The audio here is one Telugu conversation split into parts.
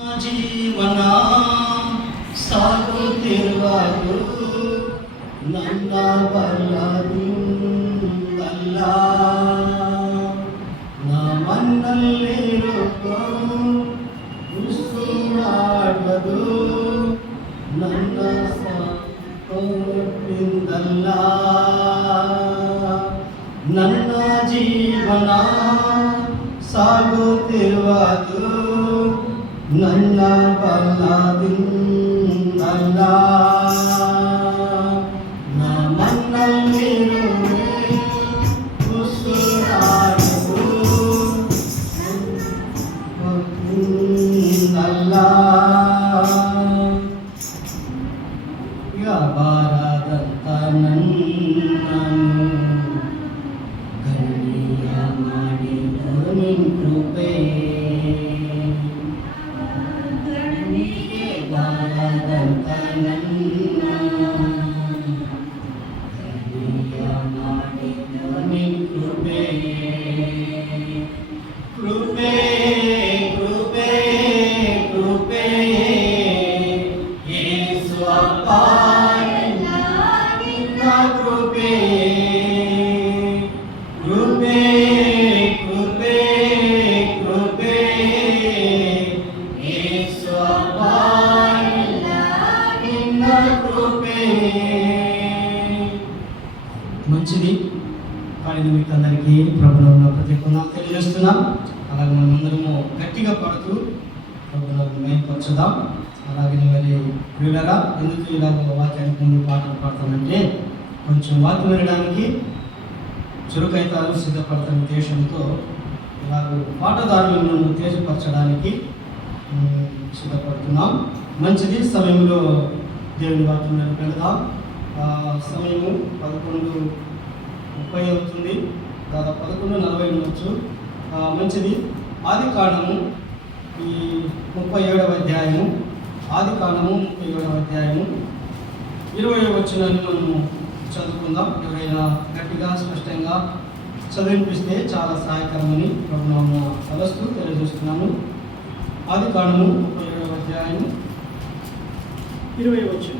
ಜೀವನ ಸಾಗುತ್ತಿರುವಾಗ ನನ್ನ ಬಲದಿಂದಲ್ಲ ನಮ್ಮನ್ನಲ್ಲಿರುತ್ತೋ ಉಸಿರಾಡದು ನನ್ನ ಸಾಕೋಟಿಂದಲ್ಲ ನನ್ನ ಜೀವನ ಸಾಗುತ್ತಿರುವಾಗ ನನ್ನ ಬಲದಿಂದಲ್ಲ ನಮ್ಮನ್ನಲ್ಲಿರುವೆ ಉಸಿರಾಡದು ಅಲ್ಲ ಬಾರದಂತ ನನ್ನನ್ನು ಗಣ್ಯ ಮಾಡಿದ ನಿನ್ ಕೃಪೆ ಬಾರದಂತ ನನ್ನ ಗಣ್ಯ ಮಾಡಿದ ನಿನ್ ಕೃಪೆ ಕೃಪೆ ಕೃಪೆ ಕೃಪೆ ಯೇಸುವಪ್ಪ ನಿನ್ನ ಕೃಪೆ ಕೃಪೆ ಕೃಪೆ ಕೃಪೆ ಯೇಸುವಪ್ಪ ನಿನ್ನ కృపే. మంచిది పాడిన మీకు అందరికీ ప్రభువులో ప్రత్యేకంగా తెలియజేస్తున్నాం. అలాగే మనమందరము గట్టిగా పడుతూ ప్రభువులను మేలుపరచుదాం. అలాగే మరి వీళ్ళరా ఎందుకు ఇలాగ వాక్యానికి ముందు పాటలు పాడతామంటే కొంచెం వాక్యం వినడానికి చురుకైతారు సిద్ధపడతాం ఉద్దేశంతో ఇలాగ పాటదారులను ఉత్తేజపరచడానికి సిద్ధపడుతున్నాం. మంచిది సమయంలో దేవుని వాక్యం వెళదాం. సమయము 11:30 అవుతుంది, దాదాపు 11:40 ఉండొచ్చు. మంచిది. ఆది కాండము ఈ 37వ అధ్యాయము, ఆది కాండము 37వ అధ్యాయము 20వ వచనాన్ని మనము చదువుకుందాం. ఎవరైనా గట్టిగా స్పష్టంగా చదివినిపిస్తే చాలా సహాయకరమని ప్రభునామమున తలస్తూ తెలియజేస్తున్నాను. ఆది కాండము 37వ అధ్యాయము 20వ వచనం.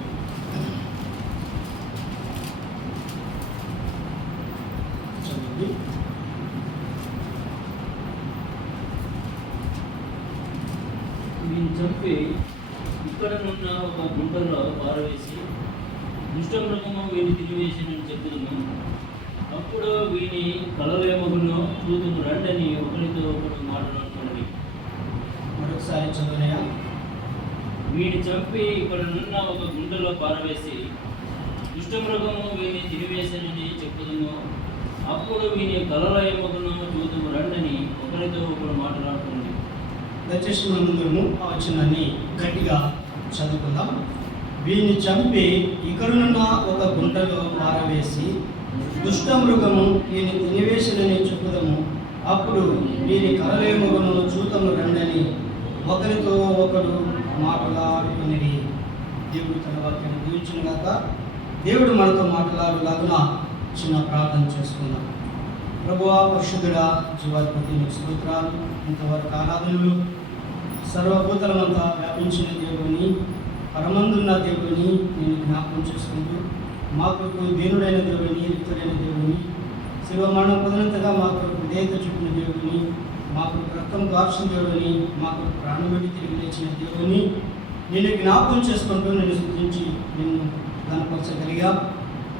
వీని చంపి ఇక్కడనున్న ఒక గుంటలో పారవేసి దుష్టమృగము వీని తిరిగివేసినని చెప్పుదును. అప్పుడు వీని కలలేమగును చూదుము రండని ఒకరితో ఒకరు మాట్లాడుకోండి. మరొకసారి చదువునయా. వీని చంపి ఇక్కడనున్న ఒక గుంటలో పారవేసి దుష్టమృగము వీని తిరిగివేసినని చెప్పుదును. అప్పుడు వీని కలలేమగును చూదుము రండని ఒకరితో ఒకరు మాట్లాడుకోండి. దయచేసి మనందరము ఆ వచనాన్ని గట్టిగా చదువుకుందాం. వీరిని చంపి ఇక్కడున్న ఒక గుంటలో పారవేసి దుష్టమృగము వీని తినివేసినని చెప్పుదము. అప్పుడు వీరి కలలేమగును చూతము రండని ఒకరితో ఒకరు మాట్లాడుకునేది. దేవుడు తన వాక్యాన్ని దీవించిన గాక. దేవుడు మనతో మాట్లాడులాగున చిన్న ప్రార్థన చేసుకుందాం. ప్రభువా, పరిశుద్ధుడా, జీవాధిపతి నీకు స్తోత్రాలు. ఇంతవరకు ఆరాధనలు సర్వభూతలమంతా వ్యాపించిన దేవుని, పరమందున్న దేవుని నేను జ్ఞాపకం చేసుకుంటూ మా కొరకు దీనుడైన దేవుని, రిక్తుడైన దేవుని, శివ మరణం పొందినంతగా మా కొరకు విధేయత చూపిన దేవుని, మా కొరకు రక్తం దార్చిన దేవుని, మా కొరకు ప్రాణం పెట్టి తిరిగి లేచిన దేవుని నేను జ్ఞాపకం చేసుకుంటూ నేను స్తుతించి నిన్ను గణపరచగలిగా.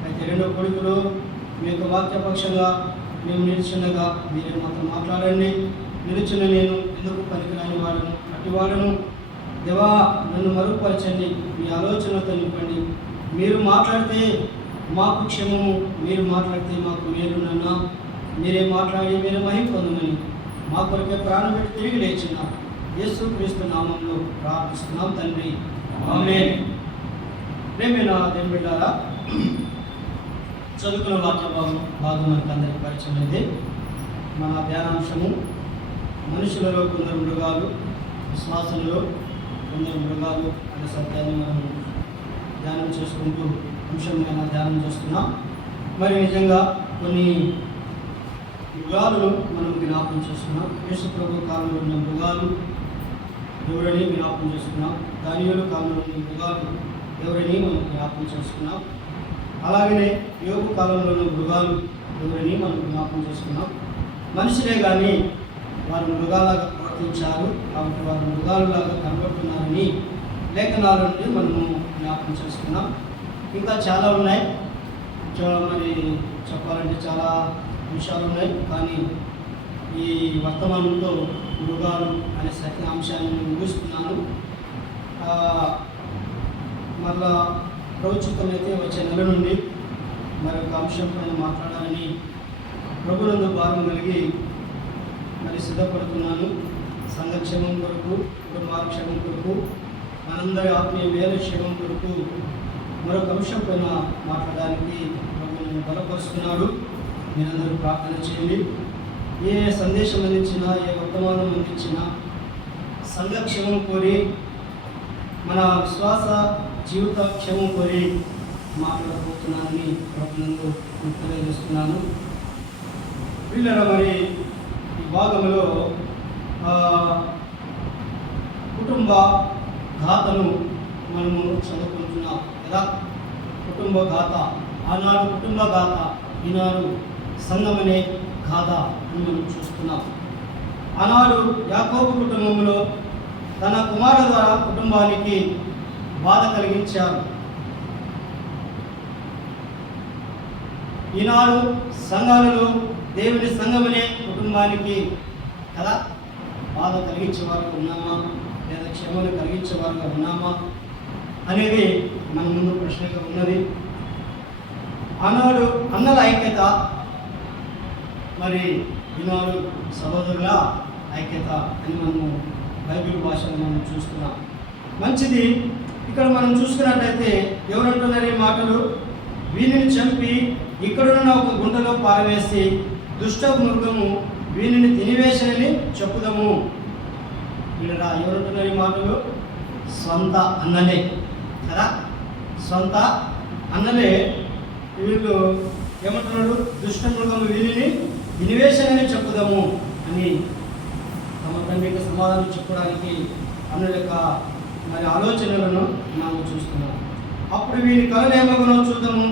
అయితే రెండో కొడుకులో మీ యొక్క వాక్యపక్షంగా మేము నిలిచినగా మీరే మాతో మాట్లాడండి. నిలిచిన నేను ఎందుకు పనికిరాని వాడను, అటువాడను. దేవా, నన్ను మరుగుపరచండి, మీ ఆలోచనతో నింపండి. మీరు మాట్లాడితే మాకు క్షేమము, మీరు మాట్లాడితే మాకు మేలు. నన్న మీరే మాట్లాడి మీరే మహిమ పొందమని మా కొరకే ప్రాణం పెట్టి తిరిగి లేచిన యేసుక్రీస్తు నామంలో ప్రార్థిస్తున్నాం తండ్రి, ఆమేన్. ప్రేమైన దేవుని బిడ్డలారా, చదువుకున్న వాక్య భాగం మనకు అందరికీ పరిచయం అయితే మన ధ్యానాంశము మనుషులలో కొందరు మృగాలు, విశ్వాసంలో కొందరు మృగాలు అనే సత్యాన్ని మనం ధ్యానం చేసుకుంటూ అంశంగా ధ్యానం చేస్తున్నాం. మరి నిజంగా కొన్ని మృగాలను మనం జ్ఞాపకం చేస్తున్నాం. యేసు ప్రభు కాలంలో ఉన్న మృగాలు ఎవరని జ్ఞాపకం చేసుకున్నాం. దానియేలు కాలంలోని మృగాలు ఎవరని మనం జ్ఞాపకం చేసుకున్నాం. అలాగనే యోగు కాలంలోని మృగాలు ఎవరని మనం జ్ఞాపకం చేసుకున్నాం. మనుషులే కానీ వారు మృగాలాగా ప్రవర్తించారు కాబట్టి వారు మృగాలులాగా కనబడుతున్నారని లేఖనాల నుండి మనము జ్ఞాపకం చేసుకున్నాం. ఇంకా చాలా ఉన్నాయి, మరి చెప్పాలంటే చాలా విషయాలు ఉన్నాయి. కానీ ఈ వర్తమానంలో మృగాలు అనే అంశాన్ని నేను ముగిస్తున్నాను. మరలా ప్రవచితమైతే వచ్చే నెల నుండి మరొక అంశం పైన మాట్లాడాలని ప్రభునందు భారం కలిగి మరి సిద్ధపడుతున్నాను. సంఘక్షేమం కొరకు, కుటుంబాక్షేమం కొరకు, మనందరి ఆత్మీయ వేల క్షేమం కొరకు మరొక అంశం పైన మాట్లాడడానికి ప్రభు నన్ను బలపరుస్తున్నాడు. మీరందరూ ప్రార్థన చేయండి. ఏ సందేశం అందించినా, ఏ వర్తమానం అందించినా సంఘక్షేమం కోరి, మన విశ్వాస జీవిత క్షేమం కోరి మాట్లాడబోతున్నానని ప్రభునందు తెలియజేస్తున్నాను. వీళ్ళరా మరి ఈ భాగంలో కుటుంబ గాథను మనము చదువుకుంటున్నాం కదా. కుటుంబ గాథ, ఆనాడు కుటుంబ గాథ, ఈనాడు సంఘమనే గాథ అని మనం చూస్తున్నాం. ఆనాడు యాకోబు కుటుంబంలో తన కుమారుల ద్వారా కుటుంబానికి బాధ కలిగించారు. ఈనాడు సంఘాలలో దేవుని సంఘమనే కుటుంబానికి కదా బాధ కలిగించేవారుగా ఉన్నామా లేదా క్షేమాన్ని కలిగించేవారుగా ఉన్నామా అనేది మన ముందు ప్రశ్నగా ఉన్నది. ఆనాడు అన్నల ఐక్యత, మరి ఈనాడు సహోదరుల ఐక్యత అని మనము బైబిల్ భాషలో మనం చూస్తున్నాం. మంచిది. ఇక్కడ మనం చూసుకున్నట్లయితే ఎవరంటున్నారు ఈ మాటలు? వీనిని చంపి ఇక్కడున్న ఒక గుంటలో పారవేసి దుష్ట మృగము వీనిని తినివేసనని చెప్పుదాము. వీళ్ళరా ఎవరంటున్నారు ఈ మాటలు? సొంత అన్నలే కదా, సొంత అన్నలే వీళ్ళు ఏమంటున్నాడు? దుష్ట మృగము వీనిని తినివేసనని చెప్పుదాము అని తమ తండ్రికి సమాధానం చెప్పడానికి అన్నల యొక్క మరి ఆలోచనలను మనం చూస్తున్నాం. అప్పుడు వీని కళలు ఏమగునో చూద్దాము,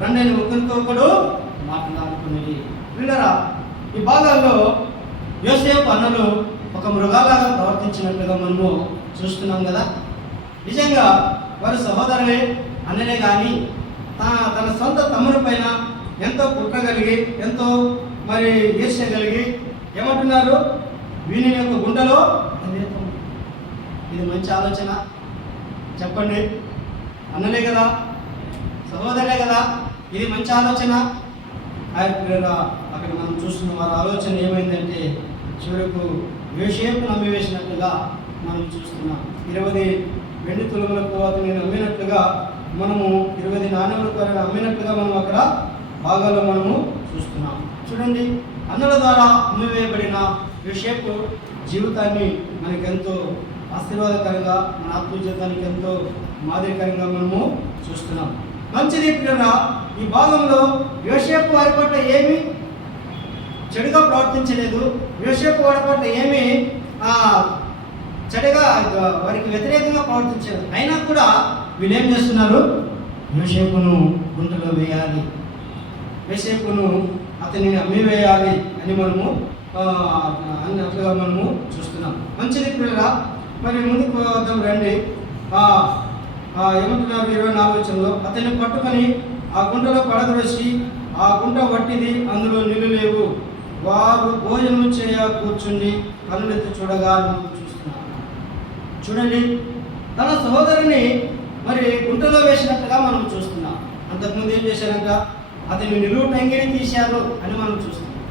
రెండని ఒకరితో ఒకడు మాట్లాడుకునేది. వీళ్ళరా ఈ భాగాల్లో యోసేపు అన్నలు ఒక మృగాలాగా ప్రవర్తించినట్లుగా మనము చూస్తున్నాం కదా. నిజంగా వారి సహోదరులే అన్నలే కానీ తన సొంత తమ్ముడి పైన ఎంతో కుట్రగలిగి, ఎంతో మరి ఈర్ష్యగలిగి ఏమంటున్నారు? వీని యొక్క గుండెలో ఇది మంచి ఆలోచన చెప్పండి. అన్నలే కదా, సహోదరులే కదా, ఇది మంచి ఆలోచన. అక్కడ మనం చూస్తున్న వారి ఆలోచన ఏమైందంటే చివరకు యోసేపు నమ్మివేసినట్లుగా మనం చూస్తున్నాం. 20 వెండి తులములకు అతను నమ్మినట్లుగా, మనము 20 నాణ్యములకు అమ్మినట్లుగా మనం అక్కడ భాగాల్లో మనము చూస్తున్నాం. చూడండి, అన్నల ద్వారా అమ్మివేయబడిన యోసేపు జీవితాన్ని మనకెంతో ఆశీర్వాదకరంగా, మన ఆత్మ జీవితానికి ఎంతో మాదిరికరంగా మనము చూస్తున్నాం. మంచిది ప్రియులారా, ఈ భాగంలో యోసేపు వారి పట్ల ఏమి చెడుగా ప్రవర్తించలేదు. యోసేపు వారి పట్ల ఏమి చెడుగా వారికి వ్యతిరేకంగా ప్రవర్తించలేదు. అయినా కూడా వీళ్ళు ఏం చేస్తున్నారు? యోసేపును గుంటలో వేయాలి, యోసేపును అతనిని అమ్మివేయాలి అని మనము అన్నట్లుగా మనము చూస్తున్నాం. మంచిది ప్రియులారా, మరి ముందుకు వద్దాం రండి. ఏమంటున్నారు 24వ వచనంలో, అతన్ని పట్టుకొని ఆ గుంటలో పడద్రోసి, ఆ గుంట వట్టిది, అందులో నీళ్లు లేవు. వారు భోజనం చేయ కూర్చుండి కన్నులెత్తి చూడగా చూస్తున్నారు. చూడండి, తన సహోదరుని మరి గుంటలో వేసినట్టుగా మనం చూస్తున్నాం. అంతకుముందు ఏం చేశారంట? అతని నిలువుటంగిని తీశారు అని మనం చూస్తున్నాం.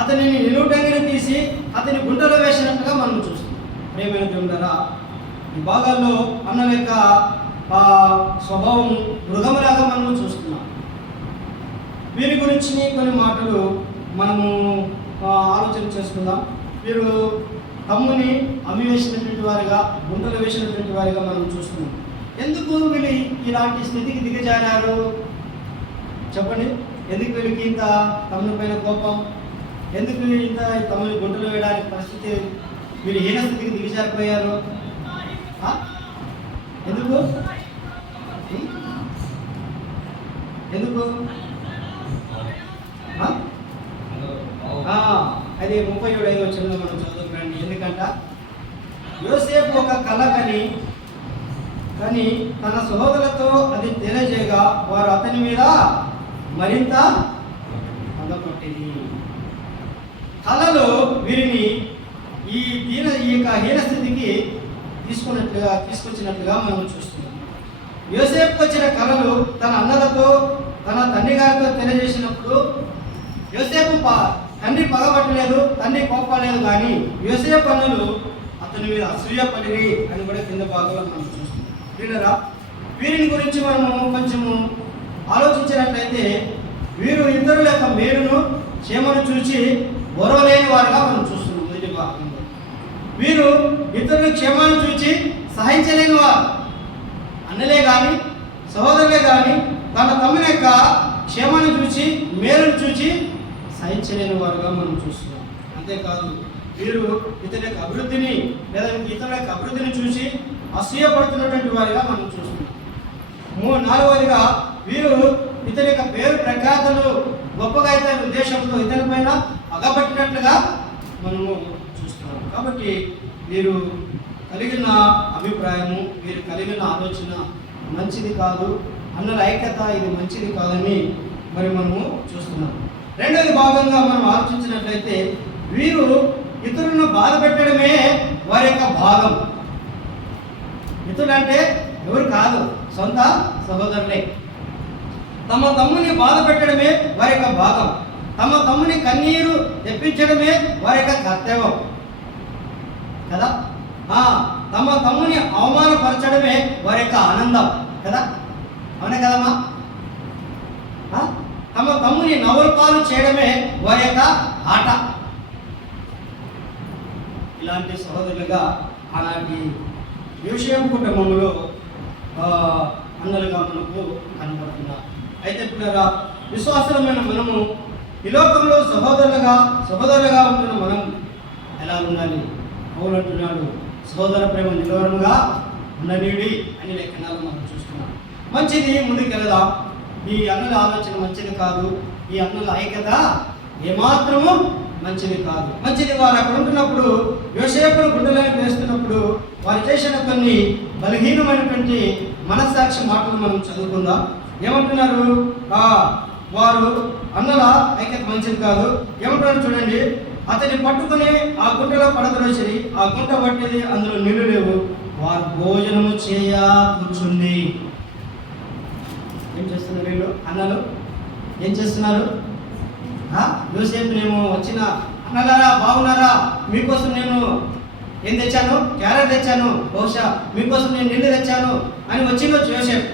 అతనిని నిలువుటంగిని తీసి అతని గుంటలో వేసినట్టుగా మనం చూస్తున్నాం. ప్రేమైన దేవులారా, ఈ భాగాల్లో అన్నల యొక్క స్వభావం మృగములాగా మనము చూస్తున్నాం. వీరి గురించి కొన్ని మాటలు మనము ఆలోచన చేసుకుందాం. వీరు తమ్ముని అమ్మివేసినటువంటి వారిగా, గుంటలు వేసినటువంటి వారిగా మనం చూస్తున్నాం. ఎందుకు వీళ్ళు ఇలాంటి స్థితికి దిగజారారు చెప్పండి? ఎందుకు వీళ్ళకి ఇంత తమ్ముని పైన కోపం? ఎందుకు ఇంత తమ్ముని గుంటలు వేయడానికి పరిస్థితి వీరు హీన స్థితికి దిగజారిపోయారు? ఎందుకు ఎందుకు అది 37 వచనంలో మనం చదువుకురండి. ఎందుకంట యోసేపు ఒక కళ కానీ తన సహోదరులతో అది తెలియజేయగా వారు అతని మీద మరింత పగపట్టింది. కళలు వీరిని ఈ యొక్క హీన స్థితికి తీసుకొచ్చినట్లుగా మనం చూస్తున్నాం. యోసేపు వచ్చిన కళలు తన అన్నలతో తన తండ్రి గారితో తెలియజేసినప్పుడు యోసేపు తండ్రి పగబట్టలేదు, తండ్రి కోప్పలేదు, కానీ యోసేపు అన్నలు అతని మీద అసూయపడిరి అని కూడా కింద భాగంలో మనం చూస్తున్నాం. వీళ్ళరా వీరిని గురించి మనము కొంచెము ఆలోచించినట్లయితే వీరు ఇతరుల యొక్క మేలును క్షేమను చూసి ఓర్వలేని వారుగా మనం చూస్తున్నాం. మొదటి భాగంలో వీరు ఇతరుల క్షేమాన్ని చూసి సహించలేని వారు. అన్నలే కానీ సహోదరులే కానీ తన తమ్ముని యొక్క క్షేమాన్ని చూసి మేలును చూసి సహించలేని వారుగా మనం చూస్తున్నాం. అంతేకాదు వీరు ఇతని యొక్క అభివృద్ధిని లేదా ఇతరుల యొక్క అభివృద్ధిని చూసి అసూయపడుతున్నటువంటి వారిగా మనం చూస్తున్నాం. నాలుగవదిగా వీరు ఇతని యొక్క పేరు ప్రఖ్యాతులు గొప్పగా అయితే ఉద్దేశంతో ఇతని పైన పగబట్టినట్లుగా మనము చూస్తున్నాం. కాబట్టి వీరు కలిగిన అభిప్రాయము, వీరు కలిగిన ఆలోచన మంచిది కాదు, అన్నల ఐక్యత ఇది మంచిది కాదని మరి మనము చూస్తున్నాం. రెండవ భాగంగా మనం ఆలోచించినట్లయితే వీరు ఇతరులను బాధ పెట్టడమే వారి యొక్క భాగం. ఇతరులు అంటే ఎవరు కాదు, సొంత సహోదరులే. తమ తమ్ముని బాధ పెట్టడమే వారి యొక్క భాగం. తమ తమ్ముని కన్నీరు తెప్పించడమే వారి యొక్క కర్తవ్యం కదా. తమ తమ్ముని అవమానపరచడమే వారి యొక్క ఆనందం కదా. అవునే కదమ్మా? తమ తమ్ముని నవల్పాలు చేయడమే వారి యొక్క ఆట. ఇలాంటి సహోదరులుగా అలాంటి యోసేపు కుటుంబంలో అన్నలుగా మనకు కనబడుతున్నారు. అయితే పిల్లరా, విశ్వాసమైన మనము ఈ లోకంలో సహోదరులుగా ఉంటున్న మనం ఎలా ఉండాలి? పౌలు అంటున్నాడు, సహోదర ప్రేమ నిలవరముగా ఉండనీయుడి అని లేఖనాలు మనం చూస్తున్నాం. మంచిది, ముందుకెళ్దాం. ఈ అన్నల ఆలోచన మంచిది కాదు, ఈ అన్నల ఐక్యత ఏమాత్రము మంచిది కాదు. మంచిది వారు అక్కడ ఉంటున్నప్పుడు యోసేపును గుండెలను వేస్తున్నప్పుడు వారు చేసిన కొన్ని బలహీనమైనటువంటి మనస్సాక్షి మాటలు మనం చదువుకుందాం. ఏమంటున్నారు? వారు అన్నల ఐక్యత మంచిది కాదు. ఏమంటున్నారు చూడండి. అతన్ని పట్టుకుని ఆ గుంటలో పడద్రోసి ఆ గుంట పట్టేది, అందులో నీళ్లు లేవు. వారు భోజనము చేయ కూర్చుంది. ఏం చేస్తున్నారు వీళ్ళు? అన్నలు ఏం చేస్తున్నారు? యోసేపునేమో వచ్చిన అన్నలారా బాగున్నారా, మీకోసం నేను ఏం తెచ్చాను, క్యారెట్ తెచ్చాను, బహుశా మీకోసం నేను నీళ్ళు తెచ్చాను అని వచ్చిండొచ్చు యోసేపు.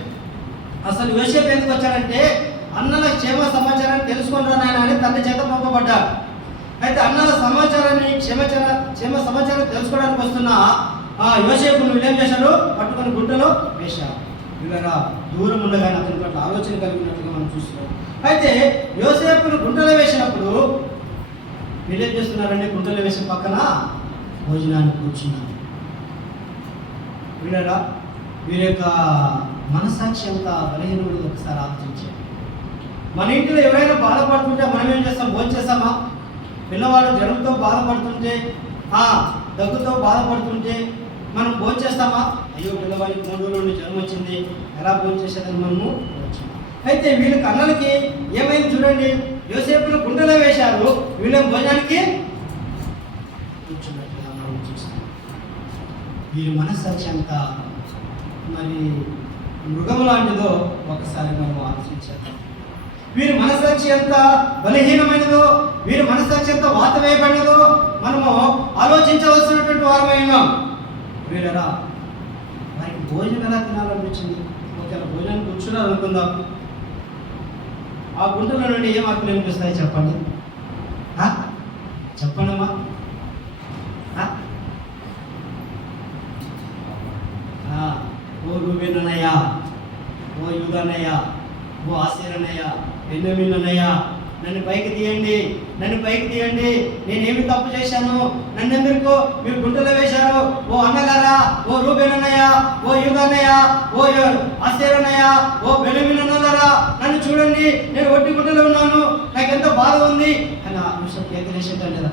అసలు యోసేపు ఎందుకు వచ్చాడంటే అన్నల క్షేమ సమాచారాన్ని తెలుసుకుంటాను ఆయన అని తండ్రి చేత పంపబడ్డాడు. అయితే అన్నల సమాచారాన్ని క్షేమ సమాచారం తెలుసుకోవడానికి వస్తున్న యోసేపును వీళ్ళేం చేశారు? పట్టుకొని గుంటలో వేశారు. వీళ్ళరా దూరం ఉండగానే అతని పట్ల ఆలోచన కలిగినట్లుగా మనం చూస్తున్నాం. అయితే యోసేపును గుంటలో వేసినప్పుడు వీళ్ళేం చేస్తున్నారంటే గుంటలో వేసిన పక్కన భోజనాన్ని కూర్చున్నారు. వీళ్ళరా వీరి యొక్క మనసాక్షి ఎంత బలహీనమైనది ఒకసారి ఆలోచించారు. మన ఇంట్లో ఎవరైనా బాధపడుతుంటే మనం ఏం చేస్తాం? భోజనం చేస్తామా? పిల్లవాడు జ్వరంతో బాధపడుతుంటే, దగ్గుతో బాధపడుతుంటే మనం భోజనం చేస్తామా? అయ్యో పిల్లవాడికి 3 రోజుల నుండి జ్వరం వచ్చింది, ఎలా భోజనం చేసేదని మనము వచ్చాము. అయితే వీళ్ళకి అన్నలకి ఏమైంది చూడండి. యోసేపును గుండెలో వేశారు, వీళ్ళ భోజనానికి కూర్చున్నట్లుగా మనం చూస్తాం. వీరి మనస్సాక్షి అంతా మరి మృగం లాంటిదో ఒకసారి మనం ఆలోచించాలి. వీరి మనస్సాక్షి ఎంత బలహీనమైనదో, వీరి మనస్సాక్షి ఎంత వాత వేయబడినదో మనము ఆలోచించవలసినటువంటి వారమై ఉన్నాం. వీళ్ళరా వారికి భోజనం ఎలా తినాలనిపించింది? ఒకవేళ భోజనాన్ని కూర్చున్నారు అనుకుందాం, ఆ గుంటలో నుండి ఏం ఆకులు అనిపిస్తాయి చెప్పండి? చెప్పండమ్మా. ఓ రూబేనన్నయ్య, ఓ యూదానయ్య, ఓ ఆసేరన్నయ్య, బెన్యామీన్ అన్నయ్య, నన్ను పైకి తీయండి, నన్ను పైకి తీయండి, నేనేమి తప్పు చేశాను, నన్ను ఎందుకో మీరు గుంటలో వేశారు. ఓ అన్నలారా, ఓ రూబేన్ అన్నయ్య, ఓ యూదన్నయ్య, ఓ ఆసేర్ అన్నయ్య, ఓ బెన్యామీన్ అన్నలారా, నన్ను చూడండి, నేను ఒట్టి గుంటలో ఉన్నాను, నాకు ఎంత బాధ ఉంది అని ఆ విషయం కేకలేసేటం లేదా?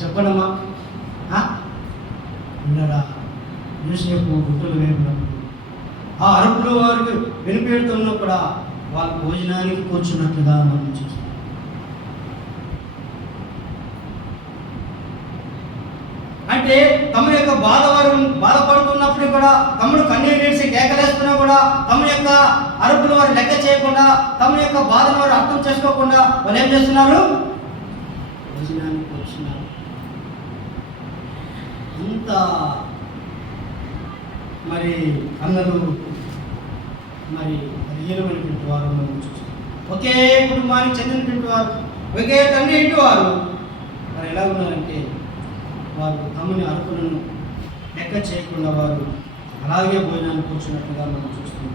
చెప్పడమ్మా ఉన్నారా? యూసేపు గుంటలు వేపినప్పుడు ఆ అరుపులు వారికి వినిపెడుతున్నప్పుడు వాళ్ళు భోజనానికి కూర్చున్నట్లుగా మనం చూస్తాం. అంటే తమ యొక్క బాధపడుతున్నప్పుడు కూడా, తమ్ముడు కన్నీరు తీసి కేకలేస్తున్నా కూడా తమ యొక్క అరుపులు వారు లెక్క చేయకుండా, తమ యొక్క బాధను వారు అర్థం చేసుకోకుండా వాళ్ళు ఏం చేస్తున్నారు? భోజనానికి కూర్చున్నారు. అంత మరి అందరూ మరి బలహీనమైనటువంటి వారు మనం చూస్తాం. ఒకే కుటుంబానికి చెందినటువంటి వారు, ఒకే తండ్రి ఇంటి వారు మరి ఎలా ఉన్నారంటే వారు తమని అరుపులను లెక్క చేయకుండా వారు అలాగే భోజనాన్ని కూర్చున్నట్టుగా మనం చూస్తున్నాం.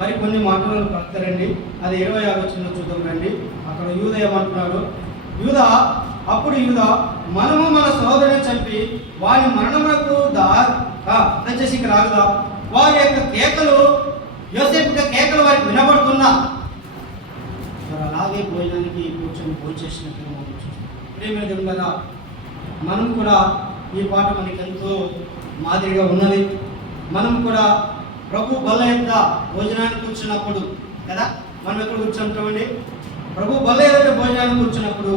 మరి కొన్ని మాటలను పడతారండి. అది 26 వచనంలో చూద్దాం రండి. అక్కడ యూదా ఏమంటున్నాడు? అప్పుడు యూదా మనము మన సోదరుని చంపి వారి మరణములకు దయచేసి ఇక్కడ ఆగుదా. వారి యొక్క కేకలు, యోసేపు కేకలు వారికి వినబడుతున్నా మరి అలాగే భోజనానికి కూర్చొని భోంచేసినట్టుగా మనం చూస్తాం. ప్రేమైన దేవులారా, మనం కూడా ఈ పాట మనకి ఎంతో మాదిరిగా ఉన్నది. మనం కూడా ప్రభు బల్ల యొక్క భోజనానికి కూర్చున్నప్పుడు కదా, మనం ఎక్కడ కూర్చుంటామండి? ప్రభు బల్ల యొక్క భోజనానికి కూర్చున్నప్పుడు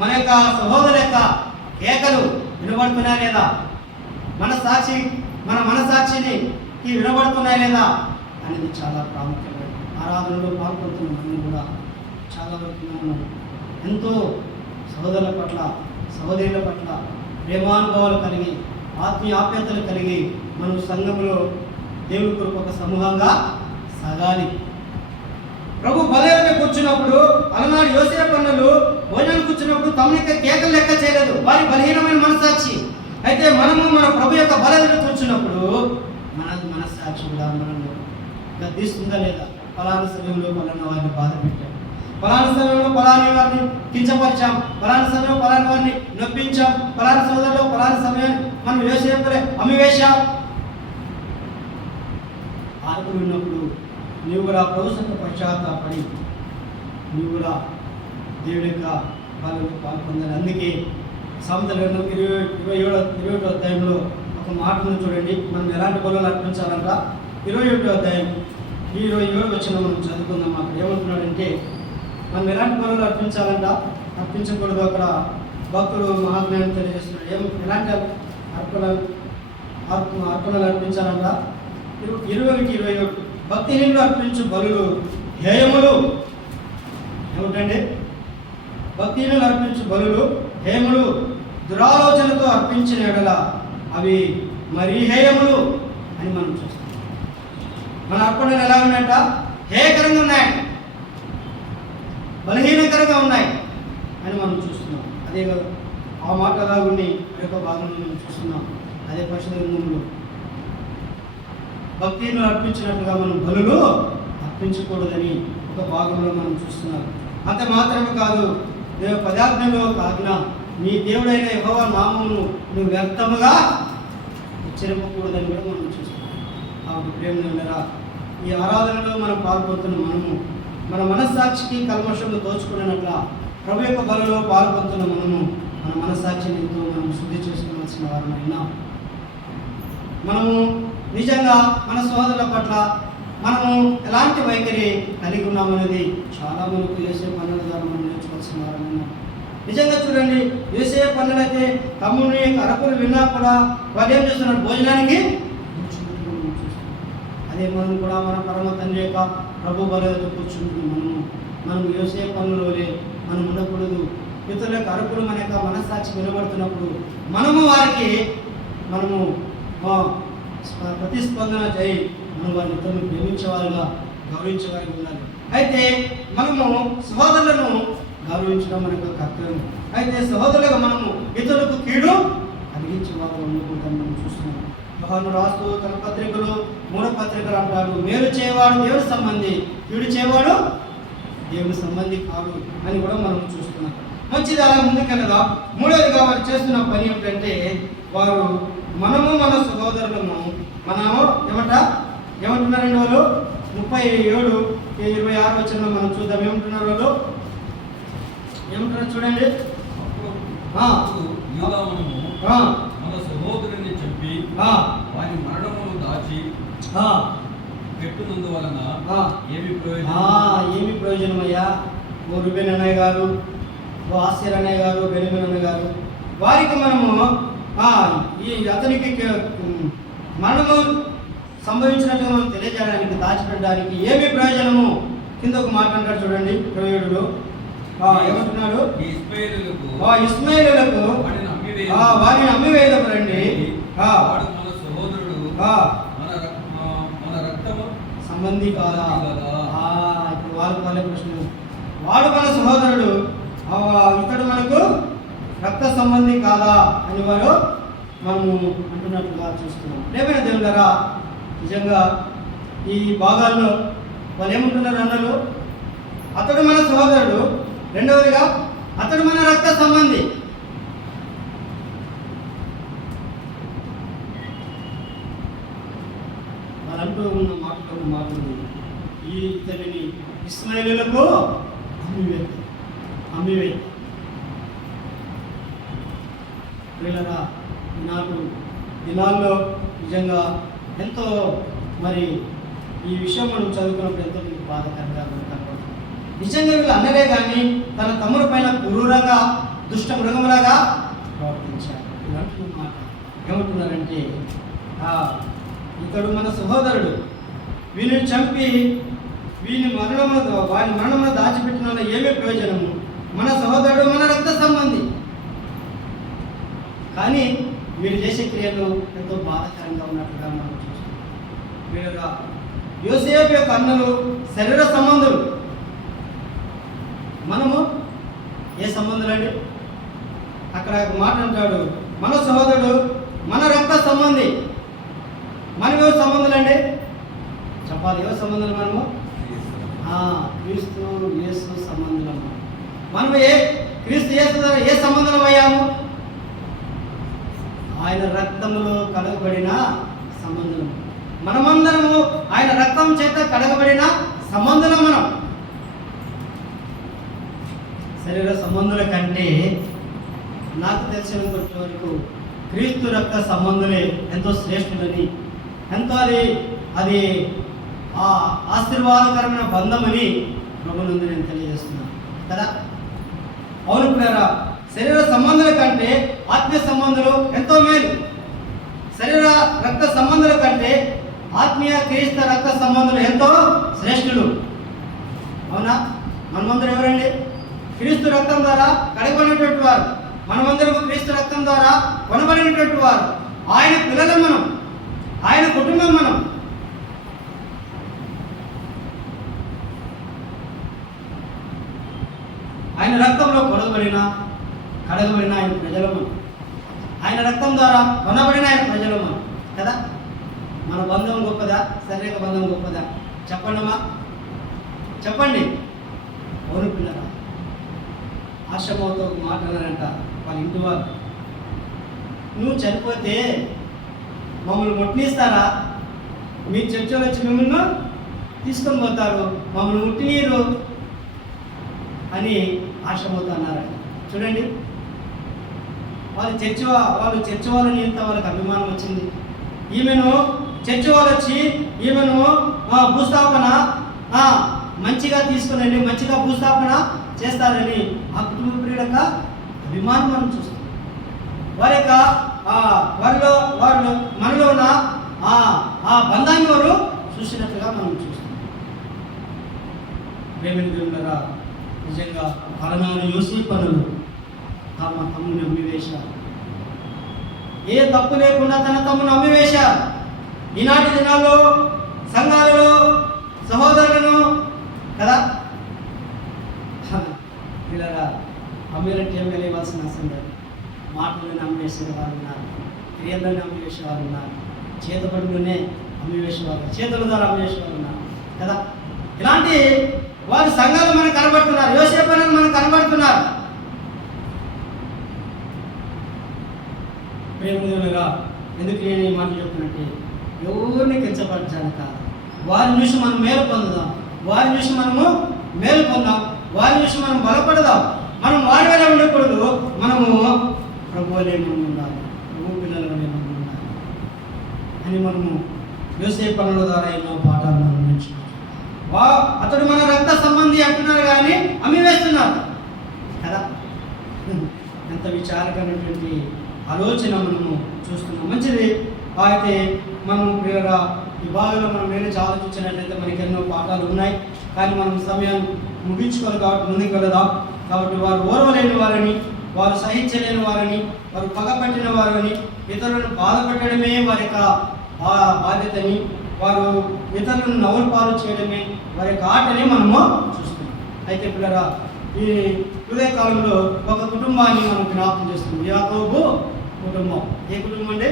మన యొక్క సహోదరు యొక్క కేకలు వినబడుతున్నాయా లేదా? మన మనసాక్షిని వినబడుతున్నాయా లేదా అనేది చాలా ప్రాముఖ్యమైనది. ఆరాధనలో పాల్గొంటున్న మనం కూడా చాలా వరకు మనం ఎంతో సహోదరుల పట్ల, సహోదరుల పట్ల ప్రేమానుభవాలు కలిగి, ఆత్మీయ ఆప్యాయతలు కలిగి మనం సంఘంలో దేవుని కొరకు ఒక సమూహంగా సాగాలి. ప్రభు బల్ల కూర్చున్నప్పుడు అలనాడు యోసేపు అన్నలు భోజనం కూర్చున్నప్పుడు తమ యొక్క కేకలు లెక్క చేయలేదు, వారి బలహీనమైన మనసాక్షి. అయితే మనము మన ప్రభు యొక్క బల్ల కూర్చున్నప్పుడు మన మనస్సాక్షి కూడా మనల్ని గద్దిస్తుందా లేదా? ఫలానా సమయంలో పలానా వారిని బాధ పెట్టాం, ఫలానా సమయంలో ఫలాని వారిని కించపరిచాం, ఫలానా సమయంలో ఫలాని వారిని నొప్పించాం, ఫలానా సోదరులో ఫలానా సమయాన్ని మనం యోసేపులే అమ్మివేశాం. ఆరుకులు ఉన్నప్పుడు నీవు కూడా ప్రభుత్వ పశ్చాత్తాపడి నీవు కూడా దేవుడి యొక్క పాలనలో పాల్పొందాలి. అందుకే సామెతల గ్రంథం 27వ అధ్యాయంలో ఒక మాటను చూడండి. మనం ఎలాంటి బలులు అర్పించాలంట? 21వ అధ్యాయం 27వ వచనం మనం చదువుకుందాం. అక్కడ ఏమంటున్నాడంటే మనం ఎలాంటి బలులు అర్పించాలంట, అర్పించకూడదు. అక్కడ భక్తుడు మహాజ్ఞానం తెలియజేస్తున్నాడు. ఎలాంటి అర్పణలు అర్పించాలంట? 21 భక్తిహీనులు అర్పించు బలులు హేయములు. ఏమిటండి? భక్తిహీనులు అర్పించు బలులు హేయములు, దురాలోచనతో అర్పించిన ఎడల అవి మరీ హేయములు అని మనం చూస్తాం. మన అర్పణలు ఎలా ఉన్నాయంట? హేయకరంగా ఉన్నాయి, బలహీనకరంగా ఉన్నాయి అని మనం చూస్తున్నాం. అదే కదా ఆ మాట అలాగుని మరొక భాగంలో మనం చూస్తున్నాం. అదే పరిశుద్ధ గ్రంథంలో భక్తిని అర్పించినట్టుగా మనం బలులు అర్పించకూడదని ఒక భాగంలో మనం చూస్తున్నాం. అంత మాత్రమే కాదు, పదార్థంలో కాకిన నీ దేవుడైన యెహోవా నామమును నువ్వు వ్యర్థముగా ఉచ్చరింపకూడదని కూడా మనం చూస్తున్నాం. కాబట్టి ప్రేమనులారా, ఈ ఆరాధనలో మనం పాల్గొంటున్న మనము మన మనస్సాక్షికి కల్మషంలో దోచుకున్నట్ల ప్రభు యొక్క బలలో పాల్గొంటున్న మనము మన మనస్సాక్షిని ఎంతో మనం శుద్ధి చేసుకోవాల్సిన వారమైనా మనము నిజంగా మన సోదరుల పట్ల మనము ఎలాంటి వైఖరి కలిగి ఉన్నామనేది చాలా మనకు యోసేపు అన్నల ద్వారా మనం నేర్చుకోవాల్సిన వారమైనా. నిజంగా చూడండి, యోసేపు అన్నలైతే తమ్ముని యొక్క అరపులు విన్నా కూడా వాళ్ళు ఏం చేస్తున్నారు? భోజనానికి అదే మనం కూడా మన పరమ తండ్రి యొక్క ప్రభు బలలో కూర్చుంటున్నాం. మనం యోసేపు అన్నలోనే మనం ఉండకూడదు. ఇతరుల యొక్క అరపులు మన యొక్క మనస్సాక్షి వినబడుతున్నప్పుడు మనము వారికి మనము ప్రతిస్పందన చేయి మనం వారిని ఇతరులను ప్రేమించేవారుగా, గౌరవించేవారిగా ఉండాలి. అయితే మనము సహోదరులను గౌరవించడం మన యొక్క కర్తవ్యం. అయితే సహోదరులుగా మనము ఇతరులకు కీడు కలిగించే వారు ఉండకూడదని మనం చూస్తున్నాం. యోహాను రాస్తూ తన పత్రికలు 3వ పత్రికలు అంటాడు, మేలు చేయవాడు దేవుని సంబంధి, కీడు చేయవాడు దేవుని సంబంధి కాదు అని కూడా మనం చూస్తున్నాం. మంచిది, అలా ముందుకెళ్ళదా. మూడవదిగా వారు చేస్తున్న పని ఏమిటంటే, వారు మనము మన సహోదరులము మనము ఏమంటున్నారండి వాళ్ళు? 37-26 వచనంలో మనం చూద్దాం. ఏమంటున్నారు వాళ్ళు? ఏమంటున్నారు చూడండి. మన సహోదరుని చెప్పి వారి మరణమును దాచి పెట్టునందు వలన ఏమి ప్రయోజనమయ్యా? ఓ రుబెన్ అన్నయ్య గారు, ఓ ఆసిర్ అన్నయ్య గారు, బెనిమిన్ అన్నయ్య గారు, వారికి మనము అతనికి మరణము సంభవించినట్టుగా మనం తెలియజేయడానికి, దాచిపెట్టడానికి ఏమి ప్రయోజనము? కింద ఒక మాట అంటారు చూడండి 27లో. ఏమంటున్నాడు? ఇస్మాయిలులకు వారిని అమ్మివేయడం రండి. సంబంధి కాదా? ఇప్పుడు వాళ్ళ ప్రశ్న, వాడు మన సహోదరుడు, ఇతడు మనకు రక్త సంబంధి కాదా అని వారు మనము అంటున్నట్లుగా చూస్తున్నాం. ప్రియమైన దేవులారా, నిజంగా ఈ భాగాల్లో వాళ్ళు ఏమంటున్నారు అన్నలు? అతడు మన సహోదరుడు, రెండవదిగా అతడు మన రక్త సంబంధి. వాళ్ళంటూ ఉన్న మాటలు ఈ ఇతడిని ఇస్మాయిలులకు అమ్మివేత. వీళ్ళరా దినాల్లో నిజంగా ఎంతో మరి ఈ విషయం మనం చదువుకున్నప్పుడు ఎంతో మీకు బాధకరంగా కనపడుతుంది. నిజంగా వీళ్ళు అన్నలే కానీ తన తమ్ముడి పైన క్రూరంగా దుష్ట మృగములాగా ప్రవర్తించారు. వీళ్ళు అంటున్న మాట ఏమంటున్నారంటే, ఇతడు మన సహోదరుడు, వీళ్ళని చంపి వారి మరణమును దాచిపెట్టిన వల్ల ఏమే ప్రయోజనము? మన సహోదరుడు మన రక్త సంబంధి. కానీ వీరు చేసే క్రియలు ఎంతో బాధాకరంగా ఉన్నట్లుగా మనం చూస్తాం. వీరుగా యోసేపు యొక్క అన్నలు శరీర సంబంధులు, మనము ఏ సంబంధులు అండి? అక్కడ మాట అంటాడు, మన సహోదరుడు మన రక్త సంబంధి. మనం ఎవరు సంబంధులండి? చెప్పాలి, ఎవరు సంబంధులు? మనము క్రీస్తు యేసు సంబంధులము. మనము క్రీస్తు యేసు ద్వారా ఏ సంబంధం అయ్యాము? ఆయన రక్తములో కడగబడిన సంబంధులము. మనమందరము ఆయన రక్తం చేత కడగబడిన సంబంధులం. మనం శరీర సంబంధుల కంటే నాకు తెలిసినంత వరకు క్రీస్తు రక్త సంబంధులే ఎంతో శ్రేష్ఠులని, ఎంతో అది ఆశీర్వాదకరమైన బంధమని ప్రభునందు నేను తెలియజేస్తున్నాను కదా. అవును పిల్లరా, శరీర సంబంధుల కంటే ఆత్మీయ సంబంధులు ఎంతో మేలు. శరీర రక్త సంబంధుల కంటే ఆత్మీయ క్రీస్తు రక్త సంబంధులు ఎంతో శ్రేష్ఠులు. అవునా? మనమందరం ఎవరండి? క్రీస్తు రక్తం ద్వారా కడగబడినటువంటి వారు. మనమందరం క్రీస్తు రక్తం ద్వారా కొనబడినటువంటి వారు. ఆయన పిల్లలం మనం, ఆయన కుటుంబం మనం. ఆయన రక్తంలో కడగబడిన ఆయన ప్రజలము, ఆయన రక్తం ద్వారా కొనబడిన ఆయన ప్రజలము కదా. మన బంధం గొప్పదా? శారీరక బంధం గొప్పదా? చెప్పండమ్మా, చెప్పండి. అవును పిల్లరా, ఆశ్రమంతో ఒక మాట అన్నారంట వాళ్ళ ఇంటి వారు, నువ్వు చనిపోతే మమ్మల్ని ముట్టినిస్తారా? మీ చర్చలు వచ్చి మిమ్మల్ని తీసుకొని పోతారు, మమ్మల్ని ముట్టినీరు అని ఆశ్రమంతో అన్నారంట. చూడండి, వాళ్ళు చర్చి వాళ్ళని ఎంత వాళ్ళకి అభిమానం వచ్చింది. ఈమెను చర్చి వాళ్ళు వచ్చి ఈమెను భూస్థాపన మంచిగా తీసుకుని మంచిగా భూస్థాపన చేస్తారని ఆ కుటుంబ ప్రియుల అభిమానం మనం చూస్తాం. వారి యొక్క వాళ్ళు మనలో ఉన్న ఆ బంధాన్ని వారు చూసినట్లుగా మనం చూస్తాం. ప్రేమిని దేవులారా, నిజంగా పరనాడు యోసేపు పనులు తమ తమ్ముని అమ్మివేశారు. ఏ తప్పు లేకుండా తన తమ్ముని అమ్మివేశారు. ఈనాటి దినాల్లో సంఘాలలో సహోదరులను కదా ఇలా అమ్మిరంటే ఏం వెళ్ళవలసిన అవసరం లేదు. మాటలను అమ్మివేసేవారు ఉన్నారు, క్రియలను అమ్మివేసేవారు ఉన్నారు, చేతబడులనే అమ్మివేసేవారు, చేతుల ద్వారా అమ్మివేసేవారు ఉన్నారు కదా. ఇలాంటి వారి సంఘాలు మనకు కనబడుతున్నారు. యోసేపు అనేది మనకు కనబడుతున్నారు. ప్రేమగా ఎందుకు నేను ఈ మాట చెప్తున్నట్టే, ఎవరిని కించపరచాలి కాదు. వారిని చూసి మనం మేలు పొందుదాం, వారిని చూసి మనము మేలు పొందాం, వారిని చూసి మనం బలపడదాం. మనం వారి వల్ల ఉండకూడదు, మనము ప్రభువులే మనం ఉండాలి, ప్రభు పిల్లలుగానే మనం ఉండాలి అని మనము యోసేపు పనుల ద్వారా ఎన్నో పాఠాలు మనం నేర్చుకుంటాం. అతడు మన రక్త సంబంధి అంటున్నారు కానీ అమ్మివేస్తున్నారు కదా. ఎంత విచారకరమైనటువంటి ఆలోచన మనము చూస్తున్నాం. మంచిది. అయితే మనం ప్రియరా ఈ భాగంలో మనం ఏదైతే ఆలోచించినట్లయితే మనకి ఎన్నో పాఠాలు ఉన్నాయి, కానీ మనం సమయం ముగించుకోవాలి కాబట్టి ముందుకు వెళదాం. కాబట్టి వారు ఓర్వలేని వారని, వారు సహించలేని వారని, వారు పగపట్టిన వారని, ఇతరులను బాధపెట్టడమే వారి యొక్క బాధ్యతని, వారు ఇతరులను నవ్వులు పాలు చేయడమే వారి యొక్క ఆటని మనము చూస్తున్నాం. అయితే పిల్లరా ఈ ఉదయకాలంలో ఒక కుటుంబాన్ని మనం జ్ఞాపకం చేస్తుంది. యాకోబు కుటుంబం. ఏ కుటుంబం అండి?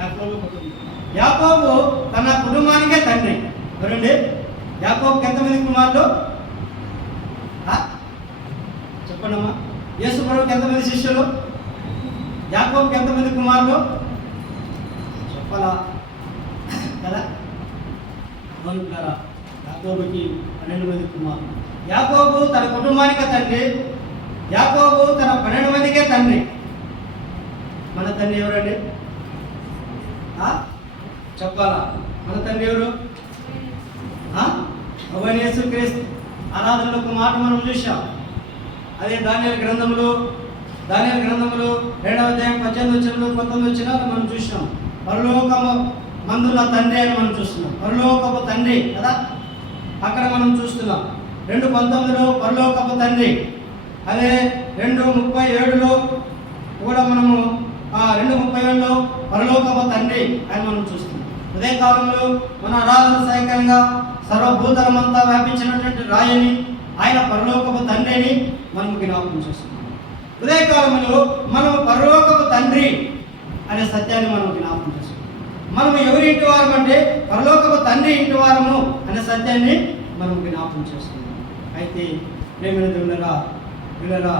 యాకోబు కుటుంబం. యాకోబు తన కుటుంబానికే తండ్రి. ఎవరండి? యాకోబుకి ఎంతమంది కుమారులు? చెప్పండమ్మా. యేసు ప్రభువుకి ఎంతమంది శిష్యులు? యాకోబుకి ఎంతమంది కుమారులు? చెప్పాలా కదా? అవునుతారా? యాకోబుకి 12 మంది కుమారులు. యాకోబు తన కుటుంబానికే తండ్రి. యాకోబు తన 12 మందికే తండ్రి. మన తండ్రి ఎవరండి? చెప్పాలా? మన తండ్రి ఎవరు? ప్రభువైన యేసుక్రీస్తు. ఆరాధనలో ఒక మాట మనం చూసాం. అదే దానియేలు గ్రంథంలో 2వ అధ్యాయం 18 వచనంలో 19 వచనాలు మనం చూసినాం. పరలోకము మందుల తండ్రి అని మనం చూస్తున్నాం. పరలోకపు తండ్రి కదా అక్కడ మనం చూస్తున్నాం. 2:19లో పరలోకపు తండ్రి. అదే 2:37లో కూడా మనము 2:37లో పరలోకపు తండ్రి అని మనం చూస్తున్నాం. ఉదయకాలంలో మన ఆరాధన సహాయకంగా సర్వభూతలమంతా వ్యాపించినటువంటి రాయని, ఆయన పరలోకపు తండ్రిని మనం జ్ఞాపకం చేస్తున్నాం. ఉదయకాలంలో మనం పరలోకపు తండ్రి అనే సత్యాన్ని మనం జ్ఞాపకం చేస్తున్నాం. మనం ఎవరి ఇంటి వారం అంటే పరలోకపు తండ్రి ఇంటి వారము అనే సత్యాన్ని మనం జ్ఞాపకం చేస్తున్నాం. అయితే ప్రేమైన దేవులారా